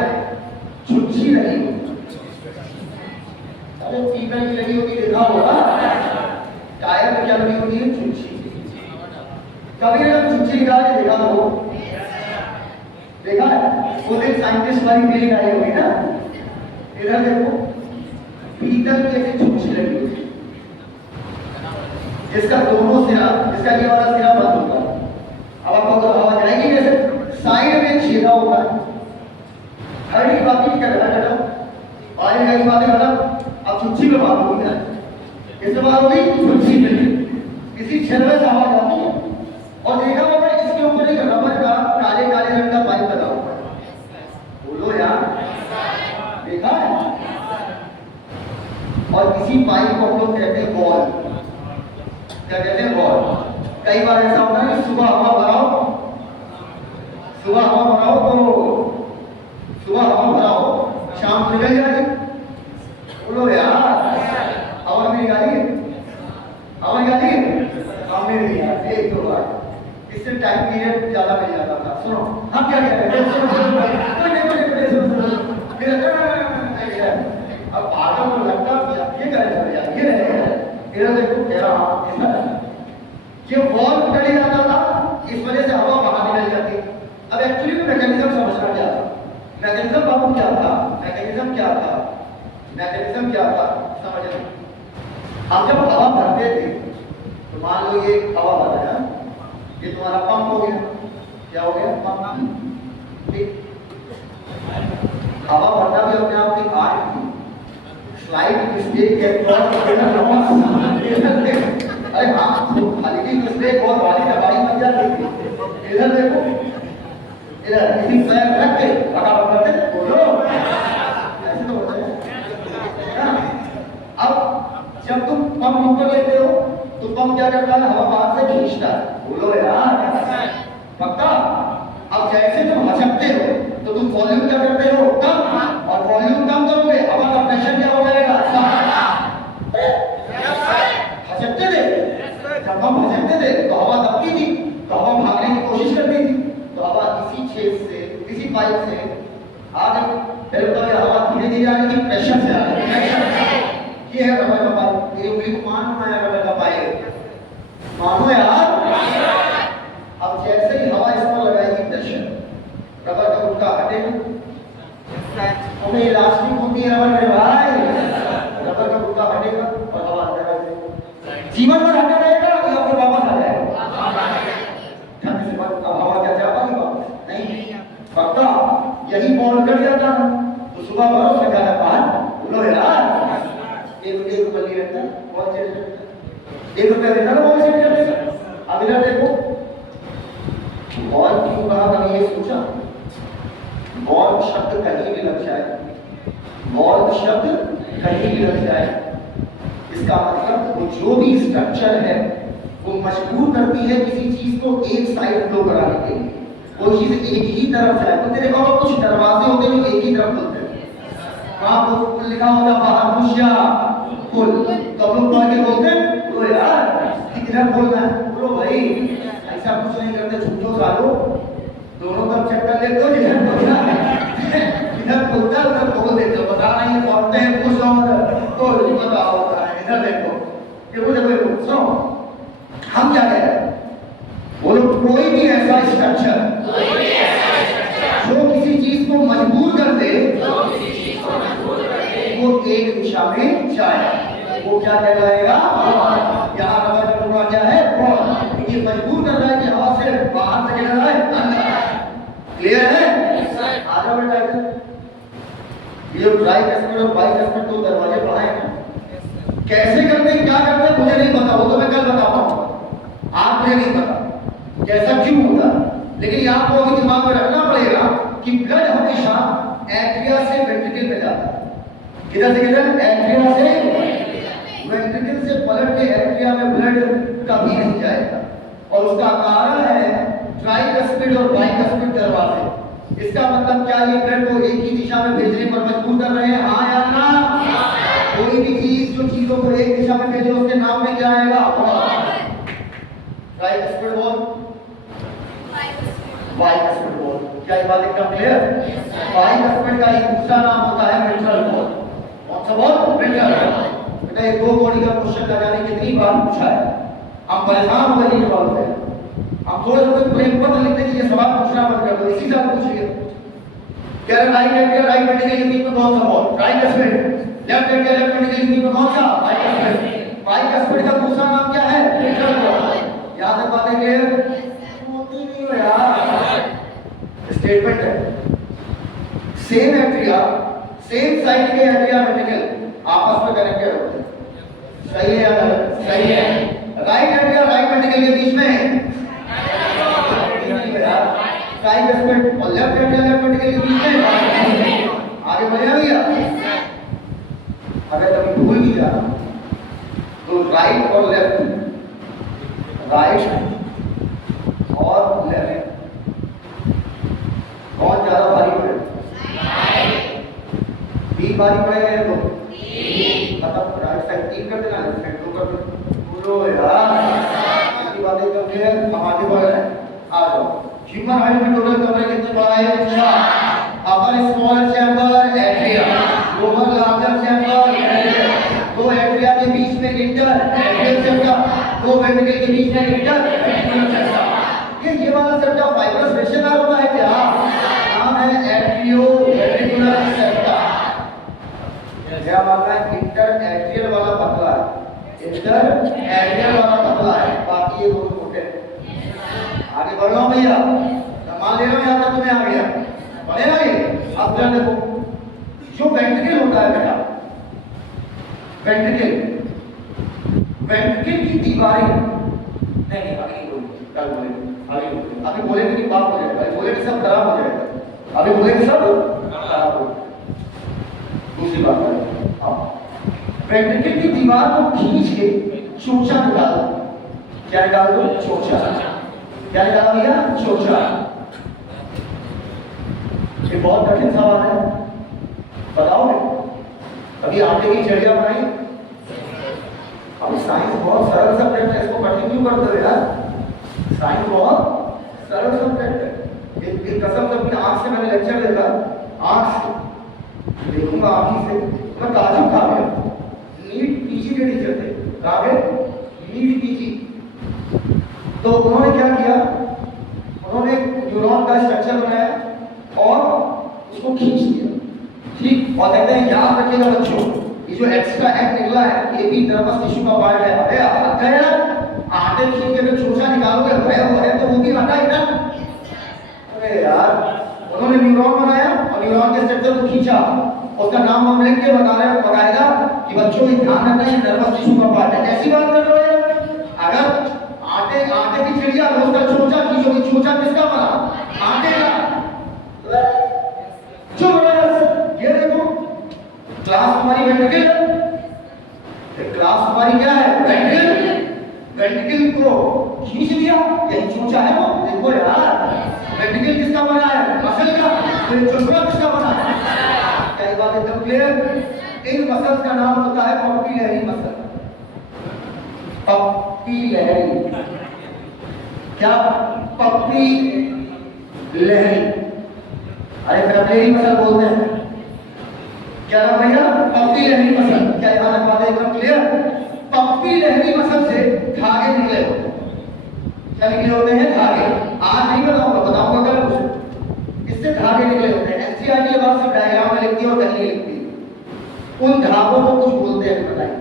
छुच्छी लगी होती, अरे पीपल की लगी होती, देखा होगा? टायर पे क्या लगी होती है? छुच्छी। कभी अगर छुच्छी निकाल के देखा हो, देखा है? वो एक साइंटिस्ट वाली फीलिंग आई होगी ना। इधर देखो, पीतल की ऐसी छुच्छी लगी होती है, जिसका दोनों सिरा, जिसका ये वाला सिरा बंद होता है। अब आपको हवा जाएगी कैसे? साइड में छेदा होता है। हर एक बात की कर रहा और एक बात है अब छुच्छी में बात होगी ना, किससे बात होगी? छुच्छी में। किसी छेदे से हवा जाती है और देखा होगा इसके ऊपर एक रबर का काले काले रंग का पाइप लगा हुआ है। बोलो यार, देखा है? और इसी पाइप को हम लोग कहते हैं बॉल। क्या कहते हैं? बॉल। कई बार ऐसा होता है कि सुबह हवा भराओ, सुबह हवा भराओ तो सुबह हवा भराओ, शाम को निकल जाएगी। बोलो यार, हवा भी निकालिए, हवा निकालिए, हमने नहीं यार, एक दो बार इससे टाइम पीरियड ज्यादा मिल जाता था। सुनो हम क्या कह रहे हैं? अब भागम को लगता ये करें, ये रहेगा। इधर देखो कह रहा हूँ कि वॉल उधर ही जाता था, इस वजह से हवा बाहर निकल जाती है। अब एक्चुअली में मैकेनिज्म समझना क्या था, मैकेनिज्म बाबू क्या था, मैकेनिज्म क्या था, मैकेनिज्म क्या था समझ। हम जब हवा भरते थे तो मान लो ये हवा भर रहा है, ये तुम्हारा पंप हो गया, क्या हो गया पंप, ठीक। हवा भरना भी अपने आप की आर्ट थी, स्लाइड मिस्टेक है अरे हाँ हल्की मिस्टेक बहुत वाली दवाई बन जाती थी। इधर देखो, इधर इसी पैर रख के फटाफट करते बोलो, ऐसे तो होता है। अब जब तुम पंप ऊपर लेते हो तो पंप क्या करता है, हवा बाहर से खींचता है, बोलो यार पक्का। अब जैसे तुम हचकते हो तो तुम वॉल्यूम क्या करते हो कम, और वॉल्यूम कम करोगे हवा का प्रेशर क्या हो जाएगा, हचकते थे। जब हम हचकते थे तो हवा दबती थी, तो हवा भागने की कोशिश करती थी, तो हवा इसी छेद से इसी पाइप से आ गई। फिर बताओ हवा धीरे धीरे आ रही, प्रेशर से आ रही। ये है रबर का पाइप, मेरी उंगली को मानो ना रबर का पाइप, मानो यार। अब जैसे ही हवा इस पर लगाएगी प्रेशर, रबर का गुटका हटेगा, हमें इलास्टिक होती है रबर में भाई, रबर का गुटका हटेगा और हवा अंदर आ जाएगी। जीवन भर हटा रहेगा या फिर वापस आ जाएगा, ठंड से बाद हवा क्या जा पाएगी वापस नहीं, पक्का। यही बॉल कट जाता है तो सुबह बरस लगा है बाहर, बोलो यार एक बल्ली रहता है बहुत चेंज करता है, 1 रुपया देता है बहुत चेंज करता है। अब इधर देखो बॉल क्यों कहा, मैंने ये सोचा बॉल शब्द कहीं भी लग जाए, बॉल शब्द कहीं भी लग जाए, इसका मतलब वो जो भी स्ट्रक्चर है वो मजबूर करती है किसी चीज को एक साइड फ्लो कराने के लिए, वो चीज एक ही तरफ जाए। तो तेरे पास कुछ दरवाजे होते हैं जो एक ही तरफ खुलते हैं, वहां पर लिखा होता बाहर पुश या पुल, तो हम लोग पढ़ के बोलते हैं तो यार किधर बोलना है, बोलो भाई ऐसा कुछ नहीं करते, झूठो सालो दोनों तरफ चेक कर लेते हो, जिधर बोलना है इधर बोलता है उधर बोल देते हो, बता नहीं पढ़ते हैं पुश और तो बताओ इधर देखो, ये देखो सुनो हम क्या कह रहे हैं, बोलो कोई भी ऐसा स्ट्रक्चर जो किसी चीज को मजबूर कर दे वो एक दिशा में जाए, वो क्या कहलाएगा, यहाँ रबर का टुकड़ा क्या है बॉल, ये मजबूर कर रहा है कि हवा से बाहर से गिर रहा है अंदर, क्लियर है। आजा बेटा ये ड्राई कैस्केट और बाई कैस्केट दो दरवाजे पढ़ाए हैं, कैसे करते हैं क्या करते हैं मुझे नहीं पता, वो तो मैं कल बताता हूँ, आप मुझे नहीं पता कैसा क्यों होता, लेकिन आपको अभी दिमाग में रखना पड़ेगा कि ब्लड हमेशा एट्रिया से वेंट्रिकल में जाता है, किधर से किधर, एट्रिया से वेंट्रिकल से पलट के एट्रिया में ब्लड कभी नहीं जाएगा, और उसका कारण है ट्राइकस्पिड और बाइकस्पिड दरवाजे। इसका मतलब क्या, ये ब्लड को एक ही दिशा में भेजने पर मजबूर कर रहे हैं, हाँ या ना। कोई भी चीज जो चीजों को एक दिशा में भेजे उसके नाम में क्या आएगा, ट्राइकस्पिड बॉल, बाइकस्पिड बॉल। क्या ये बात एकदम क्लियर, बाइकस्पिड का एक दूसरा नाम होता है वेंट्रल बॉल, कौन सा बॉल, वेंट्रल बॉल। बेटा ये 2 बॉडी का क्वेश्चन ना जाने कितनी बार पूछा है, हम परेशान हो गए नीट वालों से, हम थोड़े थोड़े प्रेम पत्र लिखते कि ये सवाल पूछना बंद कर दो, इसी साल पूछ लिया। कह रहे राइट एट्रिया राइट वेंट्रिकल के बीच में कौन सा ball, tricuspid, left atria left ventricle के बीच में कौन सा, बाइकस्पिड। बाइकस्पिड का दूसरा नाम क्या है, वेंट्रल बॉल। याद है बातें क्लियर होती नहीं हो यार, स्टेटमेंट है सेम एट्रिया सेम साइड के एट्रिया वेंट्रिकल आपस में कनेक्टेड होते हैं, सही है या गलत, सही है। राइट एट्रिया राइट वेंट्रिकल के बीच में ट्राइकस्पिड और लेफ्ट एट्रिया लेफ्ट वेंट्रिकल के बीच में, आगे बढ़िया भैया। अगर कभी भूल भी जाना तो राइट और लेफ्ट, राइट और लेफ्ट कौन ज्यादा भारी पड़ेगा, तीन भारी पड़ेगा तो मतलब राइट साइड 3 कर देना, लेफ्ट साइड 2 कर देना, बोलो यार ये बात एकदम क्लियर। हम आगे बढ़ रहे हैं, आ जाओ। ह्यूमन हाइट में टोटल कमरे कितने बड़ा है, 4। Upper small chamber atria, lower larger chamber atria, 2 atria के बीच में इंटर एट्रियल चैम्बर, दो वेंट्रिकल के बीच में इंटरवेंट्रिकुलर सेप्टा। ये वाला सेप्टा फाइब्रस रेशेदार होता है क्या? नाम है एट्रियोवेंट्रिकुलर सेप्टा। क्या मानना है? इंटर एट्रियल वाला पतला है, इंटर एट्रियल वाला पतला है, बाकी ये दोनों मोटे। आगे बढ़ रहा हूं भैया, मान ले रहा हूं, यहाँ तक तुम्हें आ गया, बढ़ेगा ये। अब ध्यान देखो, जो वेंट्रिकल होता है बेटा, वेंट्रिकल की दीवारें नहीं, अभी कल बोले, अभी बोलेंगे कि बात हो जाएगा, बोलेंगे सब खराब हो जाएगा, अभी बोलेंगे सब खराब हो। दूसरी बात है, वेंट्रिकल की दीवार को खींच के चोचा निकाल दो। क्या निकाल दो? चोचा। क्या निकाला भैया? चोचा। ये बहुत कठिन सवाल है, बताओगे? अभी आटे की चिड़िया बनाई, अब साइंस बहुत सरल सब्जेक्ट है, इसको कठिन क्यों करते हो यार? साइंस बहुत सरल सब्जेक्ट है। एक कसम से अपनी आंख से मैंने लेक्चर देखा, आंख से देखूंगा, आंखी से मैं ताजुब खा गया। नीट पीजी के टीचर थे, कहा गए नीट पीजी। तो उन्होंने क्या किया, उन्होंने न्यूरॉन का स्ट्रक्चर बनाया और उसको खींच दिया, ठीक। और कहते हैं याद रखिएगा बच्चों, ये जो एक्स्ट्रा एक्ट निकला है ये भी नर्वस टिश्यू का पार्ट है। अबे हट गया, आटे खींच के चोचा निकालोगे, है तो वो भी हटा ही ना। अरे यार, उन्होंने न्यूरॉन बनाया और न्यूरॉन के स्ट्रक्चर को खींचा, उसका नाम हम लिख के बताएगा कि बच्चों ये ध्यान रखना है नर्वस टिश्यू का पार्ट है। कैसी बात कर रहे हो यार? अगर आटे की चिड़िया उसका चोचा खींचोगी, चोचा किसका बना? आटे का। चुप रहो, ये देखो क्लास हमारी वेंट्रिकल, क्लास हमारी क्या है? वेंट्रिकल। वेंट्रिकल को खींच दिया, यही चोचा है वो। देखो यार, वेंट्रिकल किसका बना है? मसल का। तो ये चोचा किसका बना है? क्या ये बात एकदम क्लियर? इन मसल्स का नाम होता है पप्पी लहरी मसल। पप्पी लहरी, क्या? पप्पी लहरी। अरे पेपलेरी मसल बोलते हैं, क्या नाम भैया? पप्पी लहरी मसल। क्या ये बात एकदम क्लियर? पप्पी लहरी मसल से धागे निकले होते हैं। क्या निकले होते हैं? धागे। आज नहीं बताऊंगा, बताऊंगा कल कुछ। इससे धागे निकले होते हैं। एनसीईआरटी ये बात सिर्फ डायग्राम में लिखती है और कहीं लिखती है। उन धागों को कुछ बोलते हैं, बताइए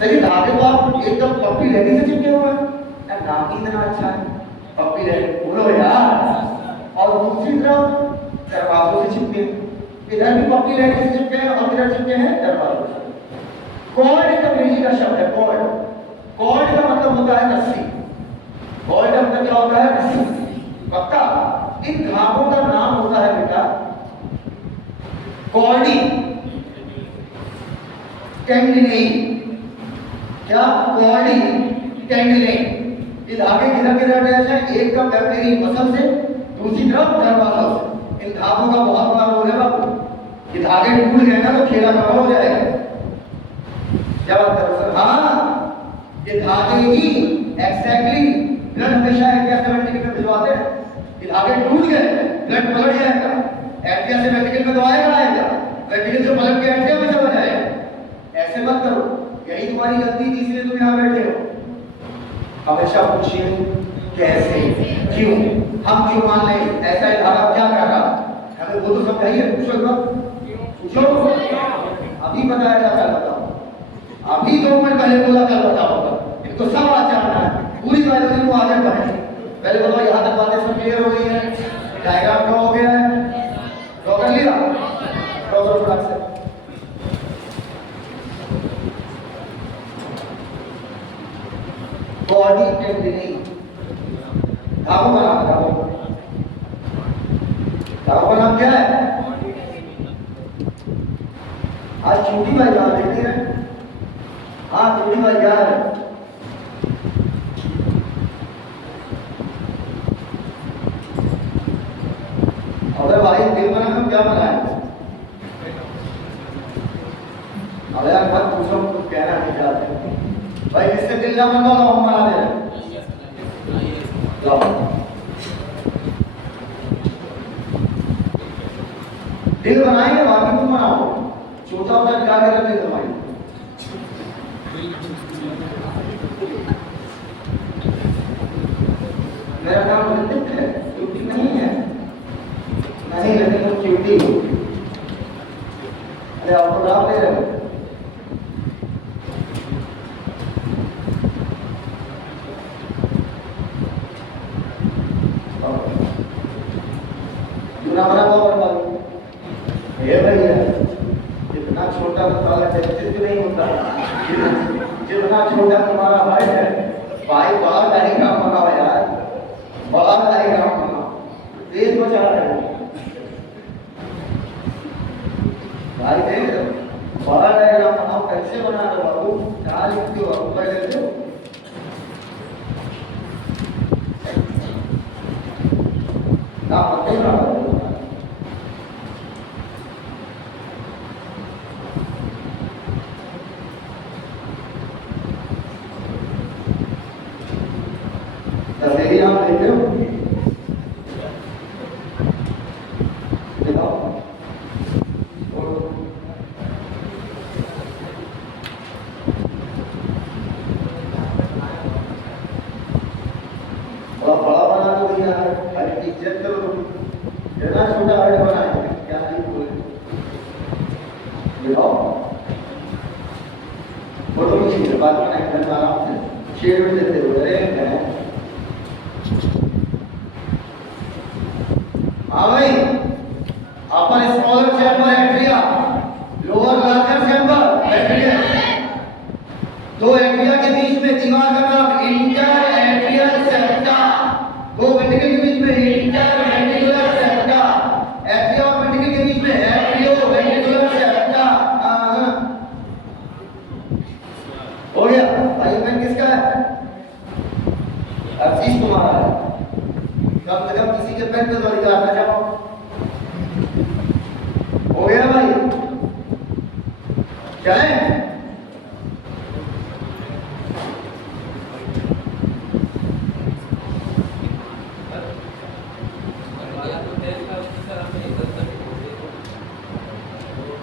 सही। धागे तो आप एकदम पप्पी लहरी से चिपके हुए हैं, नाम ही इतना अच्छा है, पप्पी लहरी, बोलो यार। और दूसरी तरफ दरवाजों से चिपके, इधर भी पप्पी लहरी से चिपके हैं और इधर चिपके हैं दरवाजों से। कॉर्ड एक अंग्रेजी का शब्द है, कॉर्ड। कॉर्ड का मतलब होता है रस्सी। कॉर्ड का मतलब क्या होता है? रस्सी। पक्का? इन धागों का नाम होता है बेटा कॉर्डी टेंडिनेई। क्या? कॉर्डी टेंडिनेई। ये धागे किधर किधर अटैच है? एक का पेपलेरी मसल से, दूसरी तरफ दरवाजा से। इन धागों का बहुत बड़ा रोल है बाबू। ये धागे टूट गए ना तो खेला खराब हो जाएगा। क्या बात कर रहे हो? हाँ, ये धागे ही एग्जैक्टली ब्लड हमेशा एट्रिया से वेंट्रिकल में भिजवाते हैं। ये धागे टूट गए, ब्लड पलट जाएगा, एट्रिया से वेंट्रिकल में तो आएगा, वेंट्रिकल से पलट के एट्रिया में चला जाएगा। ऐसे मत करो, यही तुम्हारी गलती थी, इसलिए तुम यहाँ बैठे हो। हमेशा पूछिए कैसे, क्यों, हम क्यों मान लें ऐसा ही धागा क्या कर रहा, हमें वो तो समझाइए। पूछो एक बार, पूछो। अभी बताया था, कल बताओ। अभी 2 मिनट पहले बोला, कल बताओगा। इनको सब आज जानना है, पूरी बायोलॉजी को आगे बढ़ाएंगे। पहले बताओ, यहाँ तक बातें सब क्लियर हो गई है? डायग्राम ड्रॉ हो गया है? ड्रॉ कर लिया? ड्रॉ करो फटाक से। बॉडी टेंडिनेई, धागों का नाम, धागों का नाम क्या है? आज छुट्टी भाई यार देखते हैं। हाँ, छुट्टी भाई यार, अबे भाई दिल बनाना क्या बनाया? अबे यार मत पूछो, कुछ कहना नहीं चाहते भाई। इससे दिल ना बना लो, हम बना दे रहे। दिल बनाएंगे, बाकी तुम बनाओ। चौथा क्या कर दिल बनाएंगे? क्यूटी नहीं है, नहीं लेकिन तुम क्यूटी हो। अरे ऑटोग्राफ ले रहे हो? बना भैया, जितना छोटा मसाला चर्चित नहीं होता, जितना छोटा तुम्हारा भाई है, भाई बड़ा डायग्राम बनाओ यार, बड़ा डायग्राम बनाओ, तेज बचा रहे हो भाई, देख बड़ा डायग्राम बनाओ, कैसे बना रहे हो बाबू, क्या लिखते हो बाबू, क्या करते हो? ना मतलब ना तस्वीर आप देखते हो, दिखाओ बड़ा बना दो भैया, अरे इज्जत करो तुम, इतना छोटा हार्ट बनाए क्या नहीं बोले, दिखाओ फोटो खींचिए, बात बनाए आराम से शेयर में देते हो, अरे हाँ भाई, upper smaller chamber atria, lower larger chamber atria, दो एट्रिया के बीच में दीवार का नाम इंटर एट्रियल सेप्टा, दो वेंट्रिकल के बीच में इंटर वेंट्रिकुलर सेप्टा, एट्रिया और वेंट्रिकल के बीच में एट्रियो वेंट्रिकुलर सेप्टा। हो गया भाई, मैं किसका है? आशीष तुम्हारा है, कम से कम किसी के पेन पे तो निकालना जाओ। हो गया भाई, चले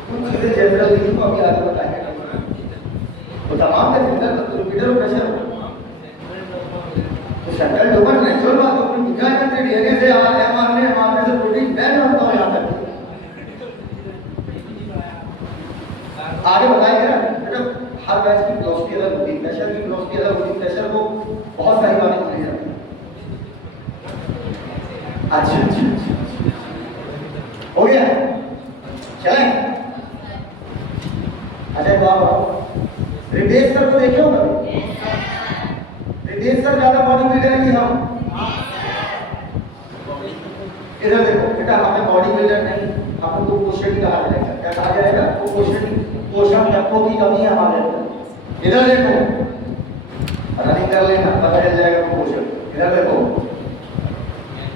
कुछ चीजें जनरल लिखी को अभी आगे बताएंगे, तो तमाम का general repeater pressure central domain natural बात है, पूछा जाता है डीएनए से एमआरएनए से प्रोटीन बैन होता है यहाँ तक, आगे बताएंगे ना बेटा। हर बैच की फिलॉसफी अलग होती है, प्रेशर की फिलॉसफी अलग होती है, प्रेशर को बहुत सारी बातें बोली जाती है। अच्छा अच्छा अच्छा हो गया, चलें। अच्छा एक बात बताओ, रितेश सर को देखे हो कभी? रितेश सर ज्यादा बॉडी बिल्डर है कि हम? इधर देखो बेटा, हमें बॉडी बिल्डर नहीं, हमको पोषण कहा जाएगा, क्या कहा जाएगा? पोषण तत्वों की कमी है हमारे अंदर। इधर देखो, रनिंग कर लेना पता चल जाएगा पोषण। इधर देखो,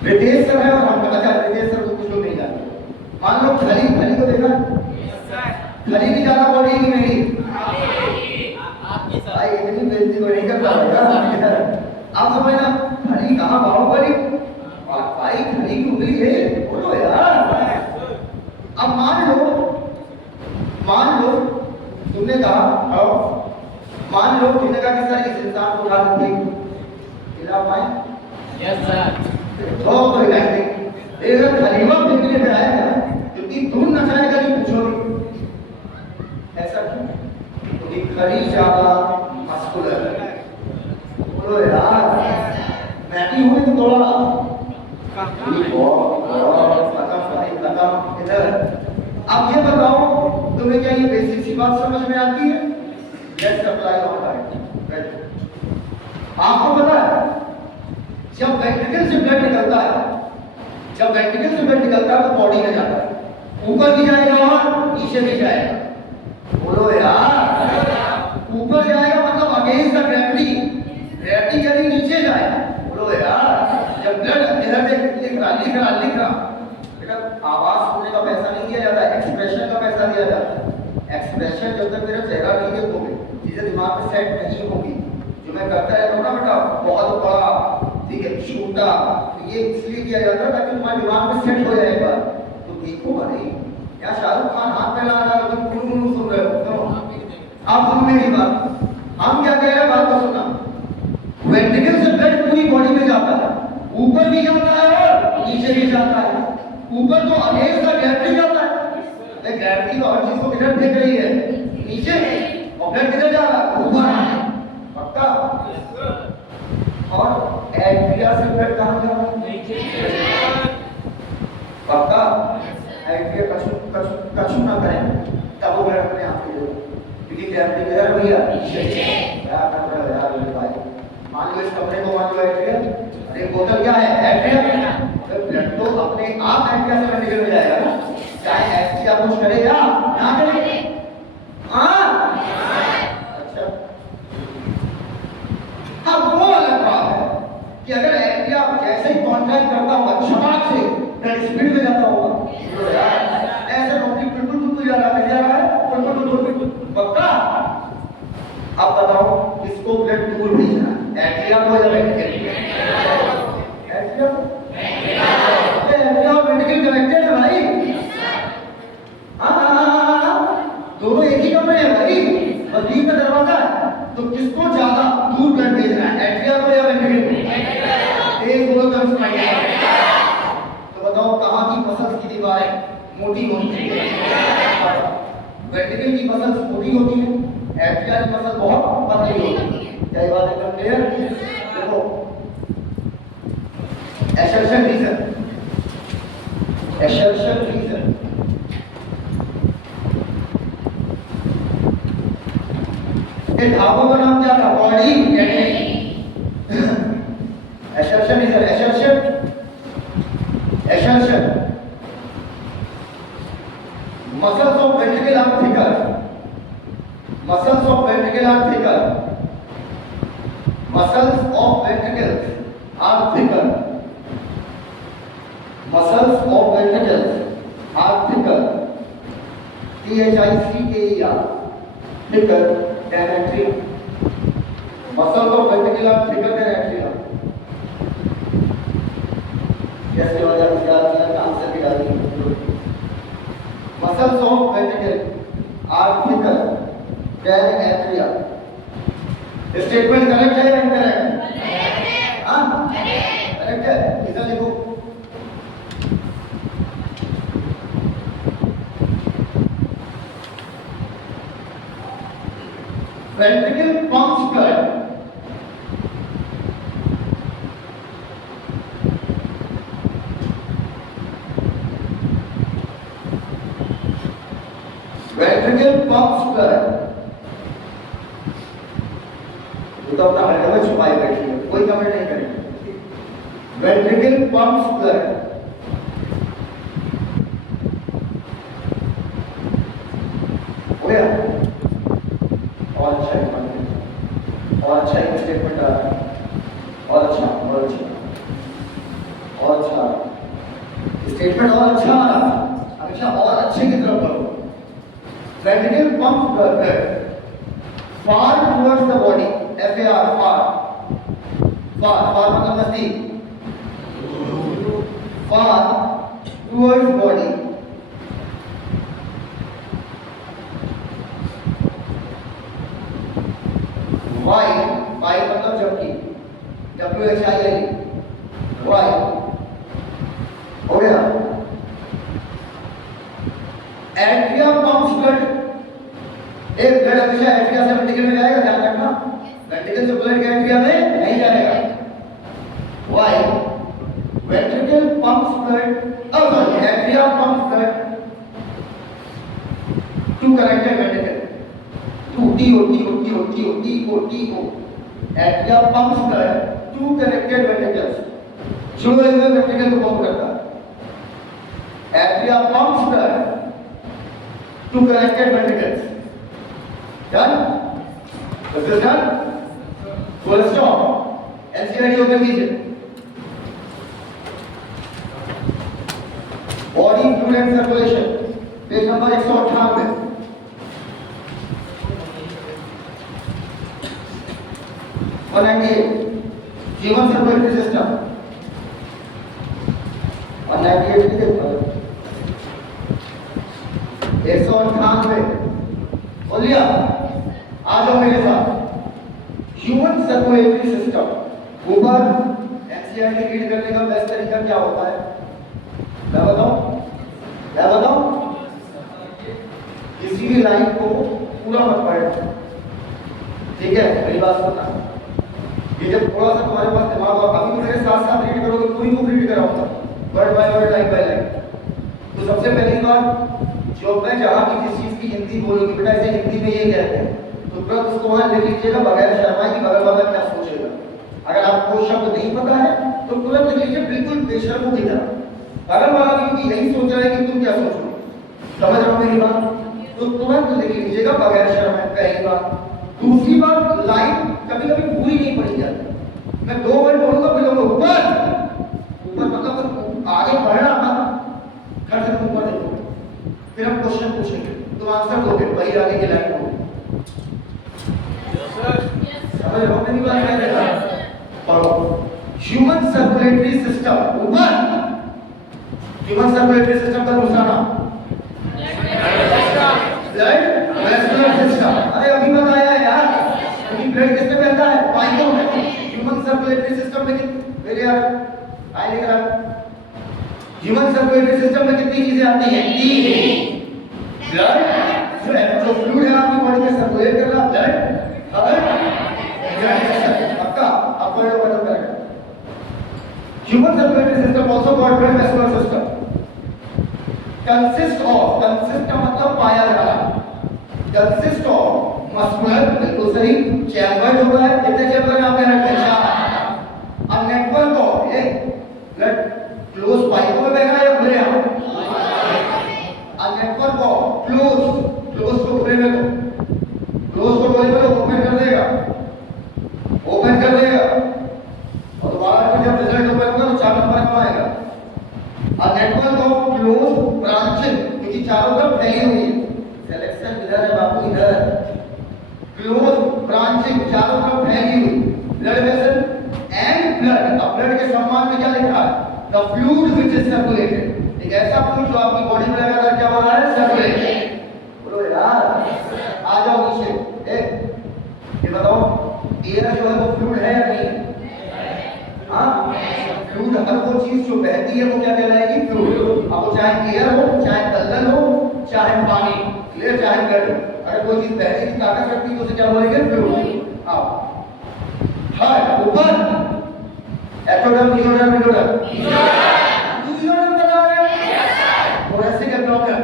रितेश सर है और हम अच्छा, रितेश सर को कुछ लोग नहीं जानते। मान लो खली को देखा, खली की ज्यादा बॉडी की मेरी भाई, इतनी बेइज्जती को नहीं करता है। आप समझना, खली कहाँ बाहुबली भाई, खली की उंगली है, बोलो यार। अब मान लो तुमने कहा, मान लो तुमने कहा कि सर इस इंसान को उठा सकते खिला पाए? Yes sir. तो कोई बात नहीं, अगर खलीफा बिजली में आएगा क्योंकि धूल नचाएगा कि पूछोगे ऐसा क्यों? क्योंकि खली ज्यादा मस्कुलर है। बोलो यार, मैं भी हूँ तो थोड़ा इधर। अब ये बताओ, तुम्हें क्या ये बेसिक सी बात समझ में आती है? Let's apply on that. आपको पता है, जब वेंट्रिकल से ब्लड निकलता है, जब वेंट्रिकल से ब्लड निकलता है तो बॉडी में जाता है, ऊपर भी जाएगा और नीचे भी जाएगा। बोलो यार, ऊपर जाएगा मतलब अगेंस्ट द ग्रेविटी, ग्रेविटी यदि नीचे जाए। बोलो यार, जब ब्लड इधर से लिख रहा बेटा, आवाज सुनने का पैसा नहीं दिया जाता, एक्सप्रेशन का पैसा दिया जाता है। एक्सप्रेशन जब तक मेरा चेहरा नहीं देखोगे, चीजें दिमाग में सेट नहीं होगी। जो मैं करता रहता हूँ ना बेटा, बहुत बड़ा, ठीक है, छोटा, तो ये इसलिए किया जाता है ताकि तुम्हारे दिमाग में सेट हो जाए एक बार। तो देखो भाई, क्या शाहरुख खान हाथ फैला रहा है, तुम गुनगुन सुन रहे हो? आप सुन मेरी बात, हम क्या कह रहे हैं, बात को सुना। वेंट्रिकल से ब्लड पूरी बॉडी में जाता है, ऊपर भी जाता है किधर फेंक रही है? नीचे। और ब्लड किधर जा रहा है? ऊपर। पक्का? और एट्रिया से ब्लड कहाँ जा रहा है? नीचे। पक्का? एट्रिया कछु ना करें तब वो ब्लड अपने आप ही जाएगा, क्योंकि ग्रेविटी किधर है भैया? नीचे। क्या कर रहे हो यार मेरे भाई? मान लो इस कमरे को मान लो एट्रिया, अरे बोतल क्या है? एट्रिया। तो ब्लड तो अपने आप एट्रिया से वेंटिकल में जाएगा ना, चाहे एट्रिया कुछ करे या ना करे। हाँ अच्छा, अब वो अलग बात है कि अगर एट्रिया जैसे ही कॉन्ट्रैक्ट करता होगा छपाक से ब्लड स्पीड में जाता होगा, तो यार ऐसे नौकरी बिल्कुल जा रहा है बिल्कुल पक्का। अब बताओ किसको ब्लड दूर भेजना है, एट्रिया को या वेंटिकल? एट्रिया को। एट्रिया और वेंटिकल कनेक्टेड है भाई। हाँ दोनों एक ही कमरे हैं भाई, और बीच में दरवाजा है, तो किसको ज्यादा दूर ब्लड भेजना है, एट्रिया को या वेंटिकल को? एक बोलो तरफ सुनाइए। तो बताओ कहाँ की मसल्स की दीवारें मोटी होती है? वेंटिकल की मसल्स मोटी होती है, एट्रिया की मसल बहुत पतली होती है। क्या ये बात एकदम क्लियर? देखो एसर्शन रीजन, एसर्शन रीजन ये ढाबों का नाम क्या था? Body assertion reason, assertion muscles of ventricle are thicker, muscles of ventricle are thicker, muscles of ventricles are thicker, muscles of ventricles are thicker, thicker thicker than atria, muscles of ventricle are thicker than atria। कैसे हो जाए इसका answer भी डालिए। Muscles of ventricle are thicker than atria। Statement correct है या incorrect? हाँ correct है, इधर लिखो। Ventricle pumps blood ventricle pumps blood। तो अपना हर जगह छुपाए बैठी है, कोई कमेंट नहीं करेंगे। ventricle pumps blood, हो गया? और अच्छा और अच्छा एक स्टेटमेंट आ रहा है, और अच्छा स्टेटमेंट और अच्छा आ रहा है, हमेशा और अच्छे की तरफ बढ़ो। Ventricle pumps blood far towards the body, FAR, far मतलब नजदीक, far towards body, wide मतलब जबकि, WHILE, wide, हो गया? एट्रिया पंप्स ब्लड, एक ब्लड हमेशा एट्रिया से वेंट्रिकल में जाएगा, ध्यान रखना, वेंट्रिकल से ब्लड एट्रिया में नहीं जाएगा। व्हाई वेंट्रिकल पंप्स ब्लड, अब atria pumps blood to connected ventricle, to T O atria pumps blood to connected ventricles, जो एक वेंट्रिकल को पंप करता है। Atria pumps blood two connected ventricles, done? This is done? Full stop, NCERT open कीजिए। Body fluid and circulation, page number 198। Human circulatory system, 198 की देखो, 198 बोल लिया। आ जाओ मेरे साथ, ह्यूमन सर्कुलेटरी सिस्टम। ऊपर एनसीईआरटी रीड करने का बेस्ट तरीका क्या होता है? मैं बताऊं? किसी भी लाइन को पूरा मत पढ़ना, ठीक है? मेरी बात सुनना, ये जब थोड़ा सा तुम्हारे पास दिमाग हो, अभी तो मेरे साथ साथ रीड करोगे, पूरी बुक रीड कराऊंगा word by word, line by line. तो सबसे पहली बात, जो मैं जहाँ की जिस चीज की हिंदी बोलूंगी, बेटा इसे हिंदी में ये कहते हैं, तो तुरंत उसको वहां लिख लीजिएगा बगैर शर्माए कि बगल वाला क्या सोचेगा। अगर आपको शब्द नहीं पता है तो तुरंत लिख लीजिए बिल्कुल बेशर्मों की तरह, बगल वाला भी यही सोच रहा है कि तुम क्या सोचोगे, समझ रहे हो मेरी बात? तो तुरंत लिख लीजिएगा बगैर शर्माए, पहली बात। दूसरी बात, लाइन कभी कभी पूरी नहीं पढ़ी जाती। मैं 2 वर्ड बोलूंगा, फिर लोग ऊपर ऊपर मतलब आगे बढ़ना मत, घर से ऊपर देखो, फिर हम क्वेश्चन पूछेंगे, तुम आंसर दोगे, वही आगे की लाइन बोलो। समझ रहे हो मेरी बात? क्या कहता है? पढ़ो। ह्यूमन सर्कुलेटरी सिस्टम, ऊपर ह्यूमन सर्कुलेटरी सिस्टम का दूसरा नाम ब्लड वेस्कुलर सिस्टम। अरे अभी बताया यार, क्योंकि ब्लड किससे बहता है? पाइपों में। ह्यूमन सर्कुलेटरी सिस्टम में मेरे यार आए लेकर, ह्यूमन सर्कुलेटरी सिस्टम में कितनी चीजें आती हैं? 3। ब्लड जो फ्लूइड है आपकी बॉडी में सर्कुलेट कर रहा, ब्लड, पक्का आप पढ़ लो, बदल करेगा। Human circulatory system also called blood vascular system consist of, consist का मतलब पाया जाना, कंसिस्ट ऑफ मस्कुलर, बिल्कुल सही, चैम्बर होता है, कितने चैम्बर हैं आपके हार्ट में? 4। अब नेटवर्क ऑफ, ये ब्लड क्लोज पाइपों में बह रहा है या खुले हैं? नेटवर्क ऑफ क्लोज को खुले में लो, क्लोज को खुले में लो, ओपन कर देगा, ओपन कर देगा, और दोबारा फिर जब रिजल्ट ओपन होगा तो 4 नंबर कहाँ आएगा? नेटवर्क ऑफ क्लोज ब्रांचेस, क्योंकि चारों तरफ फैली हुई है, सिलेक्शन इधर है बाबू, इधर क्लोज ब्रांचिंग, चारों तरफ फैली हुई, ब्लड वेसल एंड ब्लड। अब ब्लड के सम्मान में क्या लिखा है? The fluid which is circulated, एक ऐसा फ्लूइड जो आपकी बॉडी में लगातार क्या हो रहा है? सर्कुलेट। बोलो यार, आ जाओ नीचे। एक ये बताओ, एयर जो है वो फ्लूइड है या नहीं? हाँ, फ्लूइड, हर वो चीज जो बहती है वो क्या कहलाएगी? फ्लूइड। अब वो चाहे एयर हो, चाहे दलदल हो, चाहे पानी, क्लियर, चाहे ब्लड, अगर कोई चीज बहने की ताकत रखती है तो उसे क्या बोलेंगे? फ्लूइड। आओ हार्ट, ऊपर एक्टोडर्म, मेसोडर्म, एंडोडर्म, मेसोडर्म बताओ रे, थोरेसिक एब्डोमेन,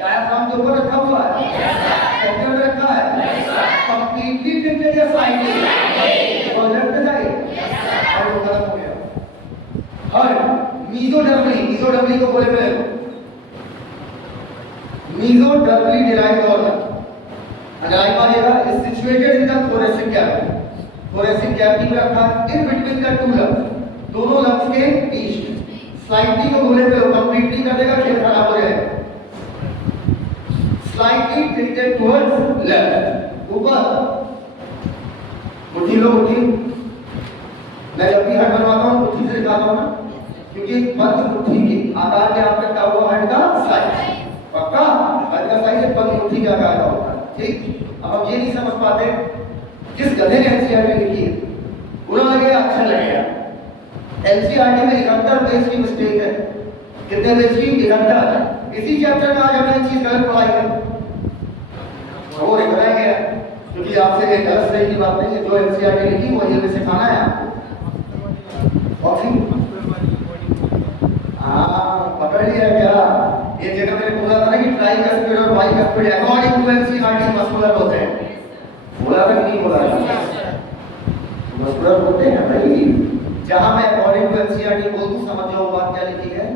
डायफ्राम के ऊपर रखा हुआ है, सेंटर में रखा है, कंप्लीटली टिल्टेड या साइडेड, और लेफ्ट साइड, और वो खत्म हो गया। हार्ट, मेसोडर्मली, मेसोडर्मली को बोले मेरे को मेसोडर्मली डिराइव्ड ऑर्गन, अगर आई मानेगा is situated in the thoracic cavity, thoracic cavity में रखा है, इन बिटवीन द 2 लंग्स, दोनों लंग्स के बीच में, स्लाइटली को बोले पे कंप्लीटली कर देगा, खेल खराब हो जाएगा, स्लाइटली टिल्टेड टुवर्ड्स लेफ्ट, ऊपर मुट्ठी लो, मुट्ठी, मैं जब भी हार्ट बनवाता हूँ मुट्ठी से दिखाता हूँ ना, क्योंकि बंद मुट्ठी के आकार के आपने क्या हुआ हार्ट का साइज, पक्का हार्ट का साइज बंद मुट्ठी के आकार का होता है, ठीक। अब हम ये नहीं समझ पाते, जिस गधे ने एनसीईआरटी लिखी है, बुरा लगेगा अच्छा लगेगा, एनसीईआरटी में 71 पेज की मिस्टेक है, कितने पेज की? 71। इसी चैप्टर में आज हमने एक चीज गलत पढ़ाई है, वो बताएंगे, क्योंकि आपसे एक गलत सही की बात नहीं है, जो एनसीईआरटी लिखी वो ये सिखाना है आपको। हाँ, पकड़ लिया क्या? ये जगह मैंने बोला था ना कि ट्राइकस्पिड और bicuspid according to NCERT muscular होते हैं, बोला था कि नहीं बोला था? मस्कुलर होते हैं भाई, जहां मैं अकॉर्डिंग टू एनसीईआरटी बोलूं समझ जाओ बात क्या लिखी है,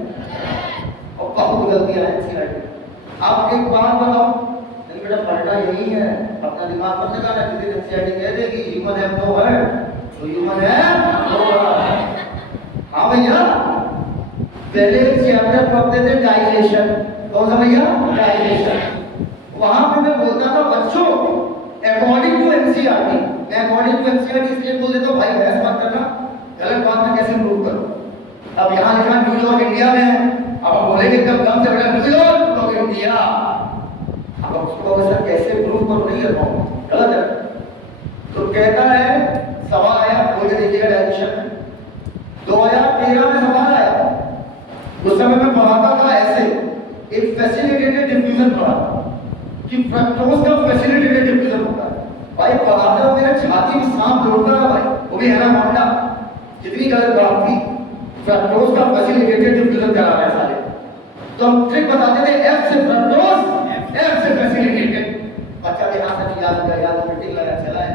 और बहुत गलतियां हैं एनसीईआरटी। आप एक बात बताओ, नहीं बेटा पढ़ना यही है, अपना दिमाग मत लगाना, किसी दिन एनसीईआरटी कह देगी ह्यूमन है तो है, तो ह्यूमन है तो है। हाँ भैया, पहले चैप्टर पढ़ते थे डाइलेशन, कौन सा भैया? डाइलेशन। वहां पे मैं बोलता था बच्चों अकॉर्डिंग टू एनसीईआरटी, मैं अकॉर्डिंग टू एनसीईआरटी इसलिए बोल देता हूं भाई बहस मत करना, गलत बात में कैसे प्रूव करो। अब यहाँ लिखा न्यूयॉर्क इंडिया में है, अब हम बोलेंगे एकदम दम से बेटा न्यूयॉर्क तो इंडिया, अब उसको सर कैसे प्रूव करो, नहीं कर पाऊंगा, गलत है। तो कहता है सवाल आया, खोल के देखिएगा डाइलेशन में, 2013 में सवाल आया, उस समय मैं पढ़ाता था ऐसे, एक फैसिलिटेटेड डिफ्यूजन पढ़ा कि फ्रक्टोज का फैसिलिटेटेड डिफ्यूजन होता है। भाई पढ़ाते हो मेरा छाती में सांप दौड़ता है भाई, वो भी एनाकोंडा। कितनी गलत बात थी, फ्रक्टोज का फैसिलिटेटेड डिफ्यूजन करा रहा है साले। तो हम ट्रिक बताते थे एफ से फ्रक्टोज, एफ से फैसिलिटेटेड। बच्चा भी हाथ से याद कर, याद मीटिंग लगा चला है।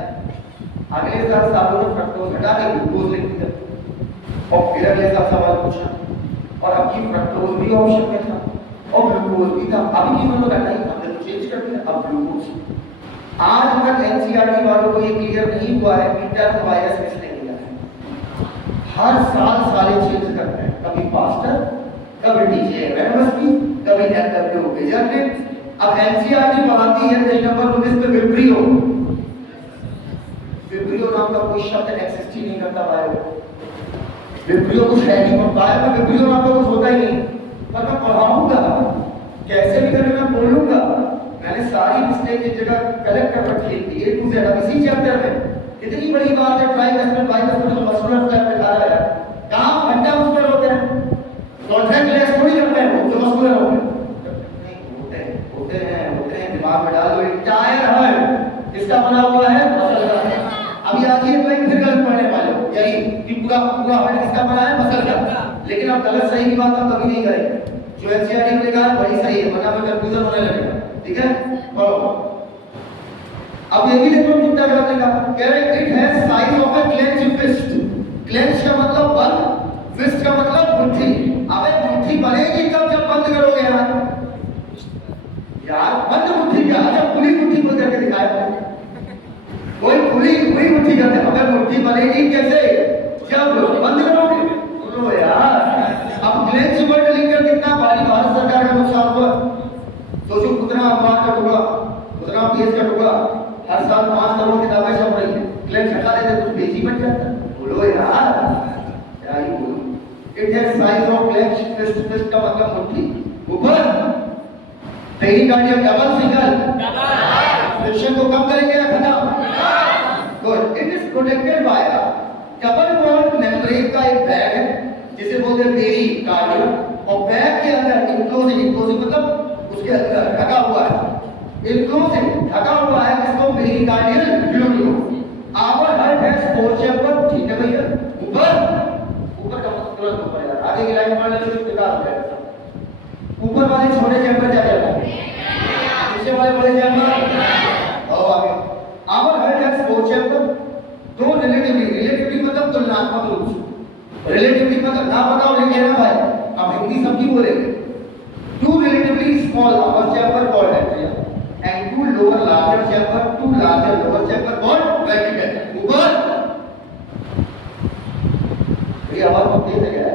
अगले साल सालों में फ्रक्टोज हटा के ग्लूकोज लिख दिया और फिर अगले साल सवाल पूछा और अब की फ्रक्टोज भी ऑप्शन में था और ग्लूकोज भी था। अभी की मतलब हटा ही हमने तो चेंज कर दिया, अब ग्लूकोज। आज तक एनसीईआरटी वालों को ये क्लियर नहीं हुआ है इंटर वायरस किसने किया है। हर साल साले चेंज करते हैं, कभी पास्टर, कभी डीजे एमएसपी, कभी एनडब्ल्यू मेजरमेंट। अब एनसीईआरटी पढ़ाती है पेज नंबर 19 पे विब्रियो। विब्रियो नाम का कोई शब्द एक्सिस्ट ही नहीं करता भाई। विब्रियो कुछ है नहीं, बायो में विब्रियो नाम का कुछ होता ही नहीं। पर मैं पढ़ाऊंगा कैसे भी करके मैं बोलूंगा। मैंने सारी मिस्टेक एक जगह कलेक्ट कर रखी है ए टू जेड। अब इसी चैप्टर में कितनी बड़ी बात है, ट्राइकस्टल बाइकस्टल मस्कुलर फ्लैप पे खा रहा है। कहां घंटा मस्कुलर होते हैं, कॉन्ट्रैक्ट लेस थोड़ी करते हैं जो मस्कुलर होते हैं। होते हैं दिमाग में डाल दो। टायर है इसका बना हुआ है मसल का। अभी आज ये पॉइंट फिर गलत पढ़ने वाले हो, यही कि पूरा हर्ट किसका बना है, मसल का। लेकिन अब गलत सही की बात हम कभी नहीं करेंगे। जो एनसीईआरटी ने कहा वही सही है, वरना फिर कंफ्यूजन होने लगेगा। ठीक है, पढ़ो। अब ये भी देखो कितना गलत लिखा, कह रहे it has size of a clench fist. Clench का मतलब बंद, फिस्ट का मतलब मुट्ठी। अबे मुट्ठी बनेगी तब जब बंद करोगे यार बंद मुट्ठी क्या, जब खुली मुट्ठी को करके दिखाया कोई खुली मुट्ठी करते। अगर मुट्ठी बनेगी कैसे, जब बंद करोगे। बोलो यार, अब क्लेंच वर्ड लिखकर कितना भारी भारत सरकार का नुकसान हुआ। सोचो कितना अखबार का टुकड़ा, कितना पेज का टुकड़ा, हर साल 5 करोड़ किताबें छप रही है, क्लेंच हटा देते कुछ पेज ही बच जाता। बोलो यार क्या ही बोलो। It has size of clench fist. Fist का मतलब मुट्ठी। ऊपर पेरिकार्डियम डबल सिंगल, फ्रिक्शन को कम करेंगे या खत्म। Good. It is protected by a double walled membrane का एक बैग है जिसे बोलते हैं पेरिकार्डियम। और बैग के अंदर इंक्लोजिंग मतलब उसके अंदर ढका हुआ है, इंक्लोजिंग ढका हुआ है जिसको pericardial fluid. Our heart has 4 chamber. ठीक है भैया, ऊपर का मतलब तुरंत ऊपर यार, आगे की लाइन पढ़ लेते तो बेकार हो जाएगा। ऊपर वाले छोटे चैम्बर क्या कहते हैं, नीचे वाले बड़े चैम्बर। और आगे आवर हार्ट हैज 4 चैम्बर। दो रिलेटिवली मतलब तुलनात्मक रूप से। रिलेटिवली मतलब ना बताओ लेकिन ना भाई, अब हिंदी सबकी बोलेंगे। 2 relatively small upper chamber called atrium and 2 lower larger chamber, 2 larger lower chamber called ventricle. ऊपर ये आवाज को दे दे गया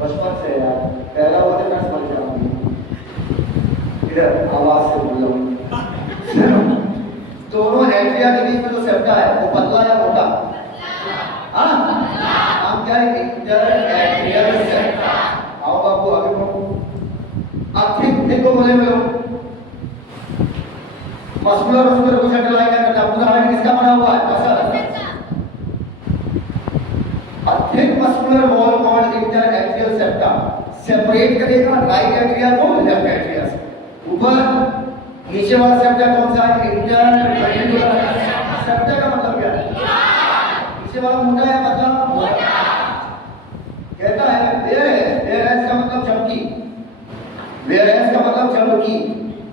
बचपन से यार, पहला होता मैं समझ जाऊंगी। इधर आवाज से बोल रहा हूँ। दोनों एट्रिया के बीच में जो सेप्टा है वो पतला या मोटा? हाँ, नाम क्या है? Inter atrial septa. आओ बाबू आगे बढ़ो। अब ठीक को बोले में मस्कुलर को सेंट्रलाइज करना। पूरा हार्ट किसका बना हुआ है? Muscle. A thick muscular wall called interatrial septa separate करेगा राइट एट्रिया को लेफ्ट एट्रिया से। ऊपर नीचे वाला सेप्टा कौन सा है? इंटरवेंट्रिकुलर सेप्टा का मतलब क्या है? नीचे वाला मोटा है मतलब मोटा। कहता है वेयर का मतलब चमकी, वेयर का मतलब चमकी।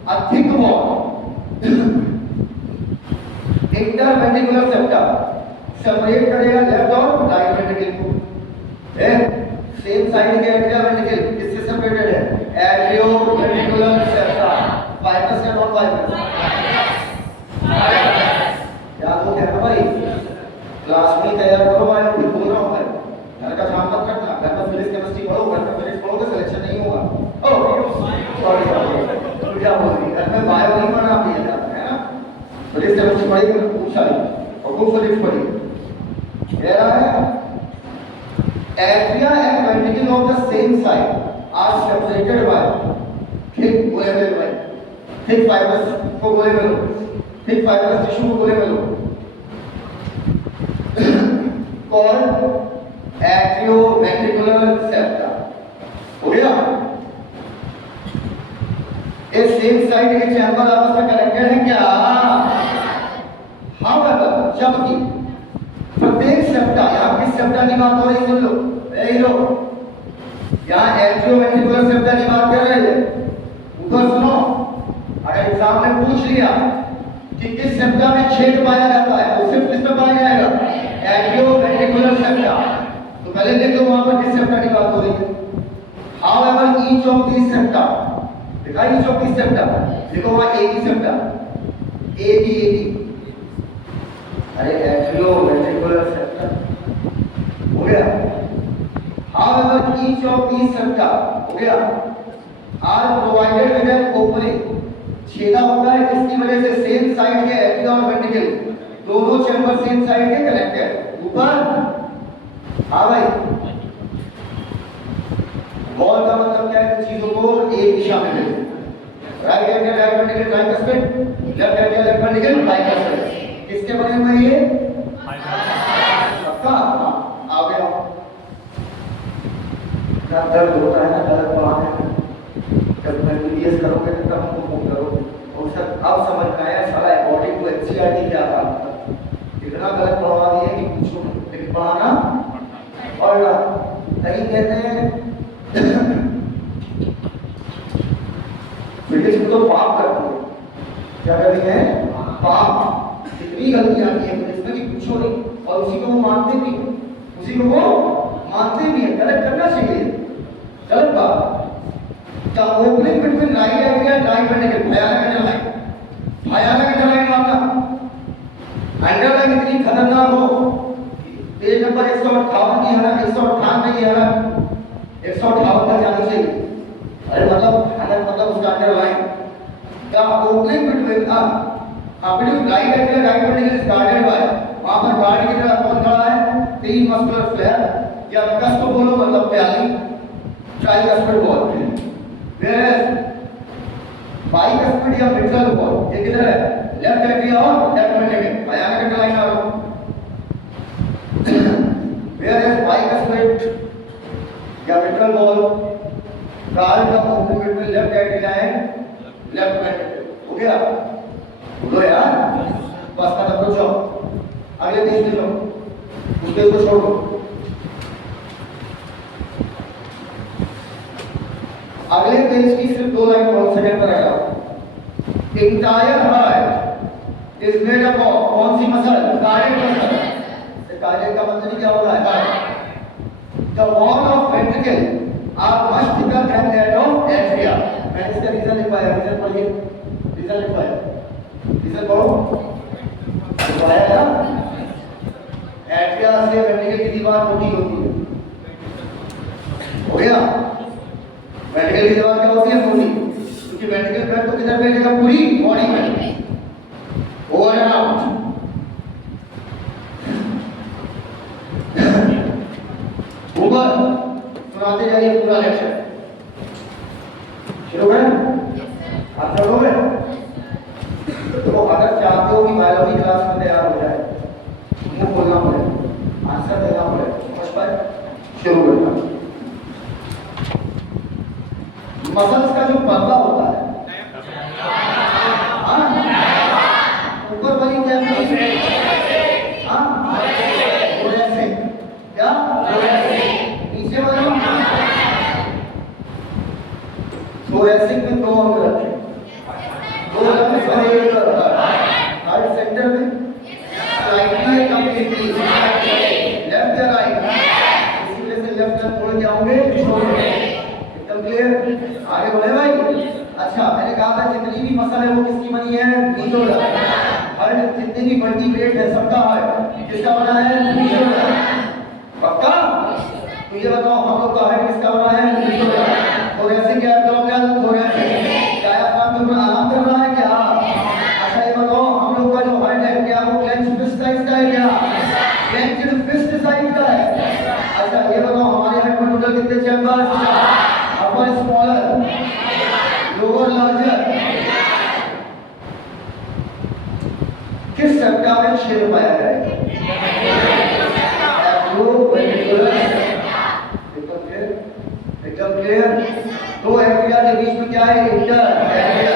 A thick wall interventricular septa separate करेगा लेफ्ट और राइट वेंट्रिकल को। सेम साइड के एट्रिया वेंट्रिकल किससे सेपरेटेड है? Atrioventricular septa. फाइब्रस या नॉन फाइब्रस? याद हो गया ना भाई? क्लास में तैयार करो भाई, खुद बोल रहा हूं मैं। घर का काम मत रखना, घर में फिजिक्स केमिस्ट्री पढ़ो, घर में फिजिक्स पढ़ोगे सिलेक्शन नहीं होगा। ओह सॉरी क्या बोल रही है? घर में बायो नहीं पढ़ना भी है ना, फिजिक्स केमिस्ट्री पढ़ेंगे खूब सारी और खूब फिजिक्स पढ़ेंगे। कह रहा है atria and ventricle of the same side are separated by thick गोले में भाई, थिक फाइब्रस को गोले में लो, थिक फाइब्रस टिश्यू को गोले में लो, कॉल्ड एट्रियोवेंट्रिकुलर सेप्टा। हो गया? सेम साइड के चैम्बर आपस में कनेक्टेड है क्या? हाँ मतलब जबकि प्रत्येक सेप्टा, यहाँ किस सेप्टा की बात हो रही सुन लो, वेरी लो, यहाँ एट्रियोवेंट्रिकुलर सेप्टा की बात कर रहे हैं। ऊपर सुनो, अगर एग्जाम में पूछ लिया कि किस सेप्टा में छेद पाया जाता है तो सिर्फ किस में पाया जाएगा? Atrioventricular septa. तो पहले लिख लो वहां पर किस सेप्टा की बात हो रही है। However, each of these septa, देखा each of these septa, देखो वहाँ एक ही septa, एक ही, अरे एट्रियोवेंट्रिकुलर septa, हो गया। However, each of these septa, हो गया, are provided with an opening, छेदा होता है जिसकी वजह से सेम साइड के एट्रिया और वेंट्रिकल दोनों चैम्बर सेम साइड के कनेक्टेड। ऊपर, हाँ भाई, वॉल का मतलब क्या है? चीजों को एक दिशा में भेजना। Right angle right ventricle tricuspid, left angle left ventricle bicuspid. किसके बने हुए ये? पक्का? आ गया। क्या दर्द होता है ना गलत पढ़ाने में, जब एमबीबीएस करोगे तो तब हमको फोन करो और सर अब समझ में आया साला अकॉर्डिंग टू एनसीईआरटी क्या था। इतना गलत पढ़ा दिया कि पूछो, लेकिन पढ़ाना पढ़ना। कहीं कहते हैं ब्रिटिश में तो पाप करती है, क्या करती है? पाप। इतनी गलतियां की है ब्रिटिश में कि पूछो नहीं, और उसी को वो मानते भी, उसी को वो मानते भी है। गलत करना चाहिए, गलत बात। The opening between right atria and right ventricle, भयानक अंडरलाइन, भयानक अंडरलाइन मानना। अंडरलाइन इतनी खतरनाक हो, पेज नंबर 158 की है ना, 198 की है ना, 158 पर जानी चाहिए। अरे मतलब उसका underline the opening between between right atria right ventricle is guarded by, वहां पर गार्ड की तरह कौन खड़ा है? तीन मस्कुलर फ्लेयर या कस्प बोलो मतलब प्याली, ट्राइकस्पिड वॉल। वेयर बाइकस्पिड या मिट्रल वॉल ये किधर है? लेफ्ट एट्रिया और लेफ्ट वेंट्रिकल। भयानक अंडरलाइन आ रहा। वेयर इज बाइकस्पिड या mitral valve guard the opening between left atria and left ventricle. हो गया? बोलो यार, बस खत्म करो, जाओ अगले पेज ले लो, उस पेज को छोड़ो। अगले पेज की सिर्फ 2 लाइन बहुत सेकंड पर आएगा। Entire heart is made up of कौन सी मसल? Cardiac muscle. कार्डियक का मतलब क्या होता है? The wall of ventricle are much thicker than that of atria। मैंने इसका रीजन लिखवाया, रीजन पढ़िए, रीजन लिखवाया, रीजन पढ़ो, लिखवाया ना। एट्रिया से वेंट्रिकल की दीवार मोटी होती है, हो गया? वेंट्रिकल की दीवार क्या होती है? मोटी, क्योंकि वेंट्रिकल ब्लड तो किधर भेजेगा? पूरी बॉडी में, ओवर एंड आउट। ऊपर सुनाते जाइए पूरा लेक्चर, शुरू करें? आप चलोगे? तो अगर चाहते हो कि बायोलॉजी क्लास में तैयार हो जाए, मुंह बोलना पड़ेगा, आंसर देना पड़ेगा, समझ पाए? शुरू करना। मसल्स का जो पर्दा होता है, ऊपर वाली क्या क्या नीचे वाली थोरैसिक में 2 अंग रखे, 2 अंग हार्ट सेंटर में स्लाइटली कंप्लीटली लेफ्ट या राइट, इसी वजह से लेफ्ट अंग थोड़े क्या होंगे? एकदम क्लियर? आगे बढ़े भाई। अच्छा, मैंने कहा था जितनी भी मसल है वो किसकी बनी है? मीजोलर। हर जितनी भी वर्टिब्रेट है सबका हार्ट किसका बना है? मीजोलर। पक्का? तो ये बताओ हम लोग का हार्ट किसका बना है? मीजोलर। थोरैसिक या एब्डोमिनल? थोरैसिक। डायफ्राम के ऊपर आराम कर रहा है क्या? अच्छा ये बताओ हम लोग का जो हार्ट है क्या वो क्लेंच्ड फिस्ट साइज का है क्या? क्लेंच्ड फिस्ट साइज का है। अच्छा ये बताओ हमारे हार्ट में टोटल कितने चैम्बर्स? अपर स्मॉलर, लोअर लार्जर। किस सेप्टा में छेद पाया गया है? एकदम क्लियर। 2 एट्रिया के बीच में क्या है? Inter atria.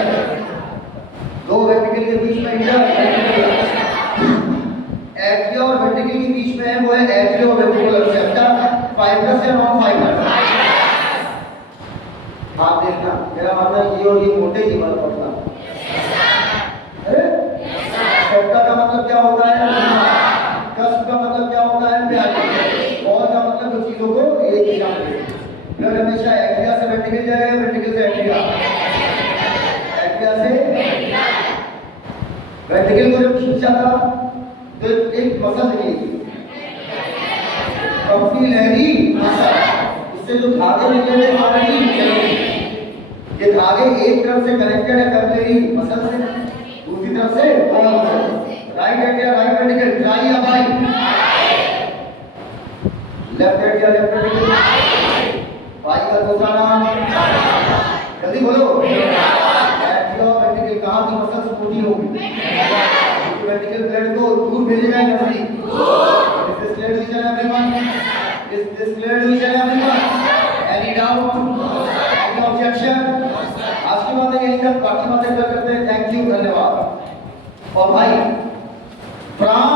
एट्रिया और वेंट्रिकल के बीच में है वो है एट्रियो वेंट्रिकुलर सेप्टा, फाइब्रस या नॉन फाइब्रस? आप देखना, मेरा मतलब ये और ये मोटे जीवन पड़ता। अरे सेप्टा का मतलब क्या होता है? कस्प का मतलब क्या होता है? प्याली। और का मतलब कुछ चीजों को एक दिशा में। ब्लड हमेशा एट्रिया से वेंट्रिकल जाएगा, वेंट्रिकल से एट्रिया, एट्रिया से वेंट्रिकल को जब खींचा था तो एक मसल निकली, कैपिलरी मसल, इससे जो धागे निकले थे ऑलरेडी निकले। ये धागे एक तरफ से कनेक्टेड है कैपिलरी मसल से, दूसरी तरफ से वॉल से। Right atria right ventricle, tri या bi? Left atria left ventricle, bi का दूसरा नाम जल्दी बोलो। एट्रिया वेंट्रिकल कहाँ की मसल मोटी होगी? वेंट्रिकल ब्लड को दूर भेजेगा नजदीक। Is this clear to each and everyone? Is this clear to each and everyone? Any doubt? Any objection? आज की बातें यही तक, बाकी बातें करते हैं। थैंक यू, धन्यवाद। और भाई प्राण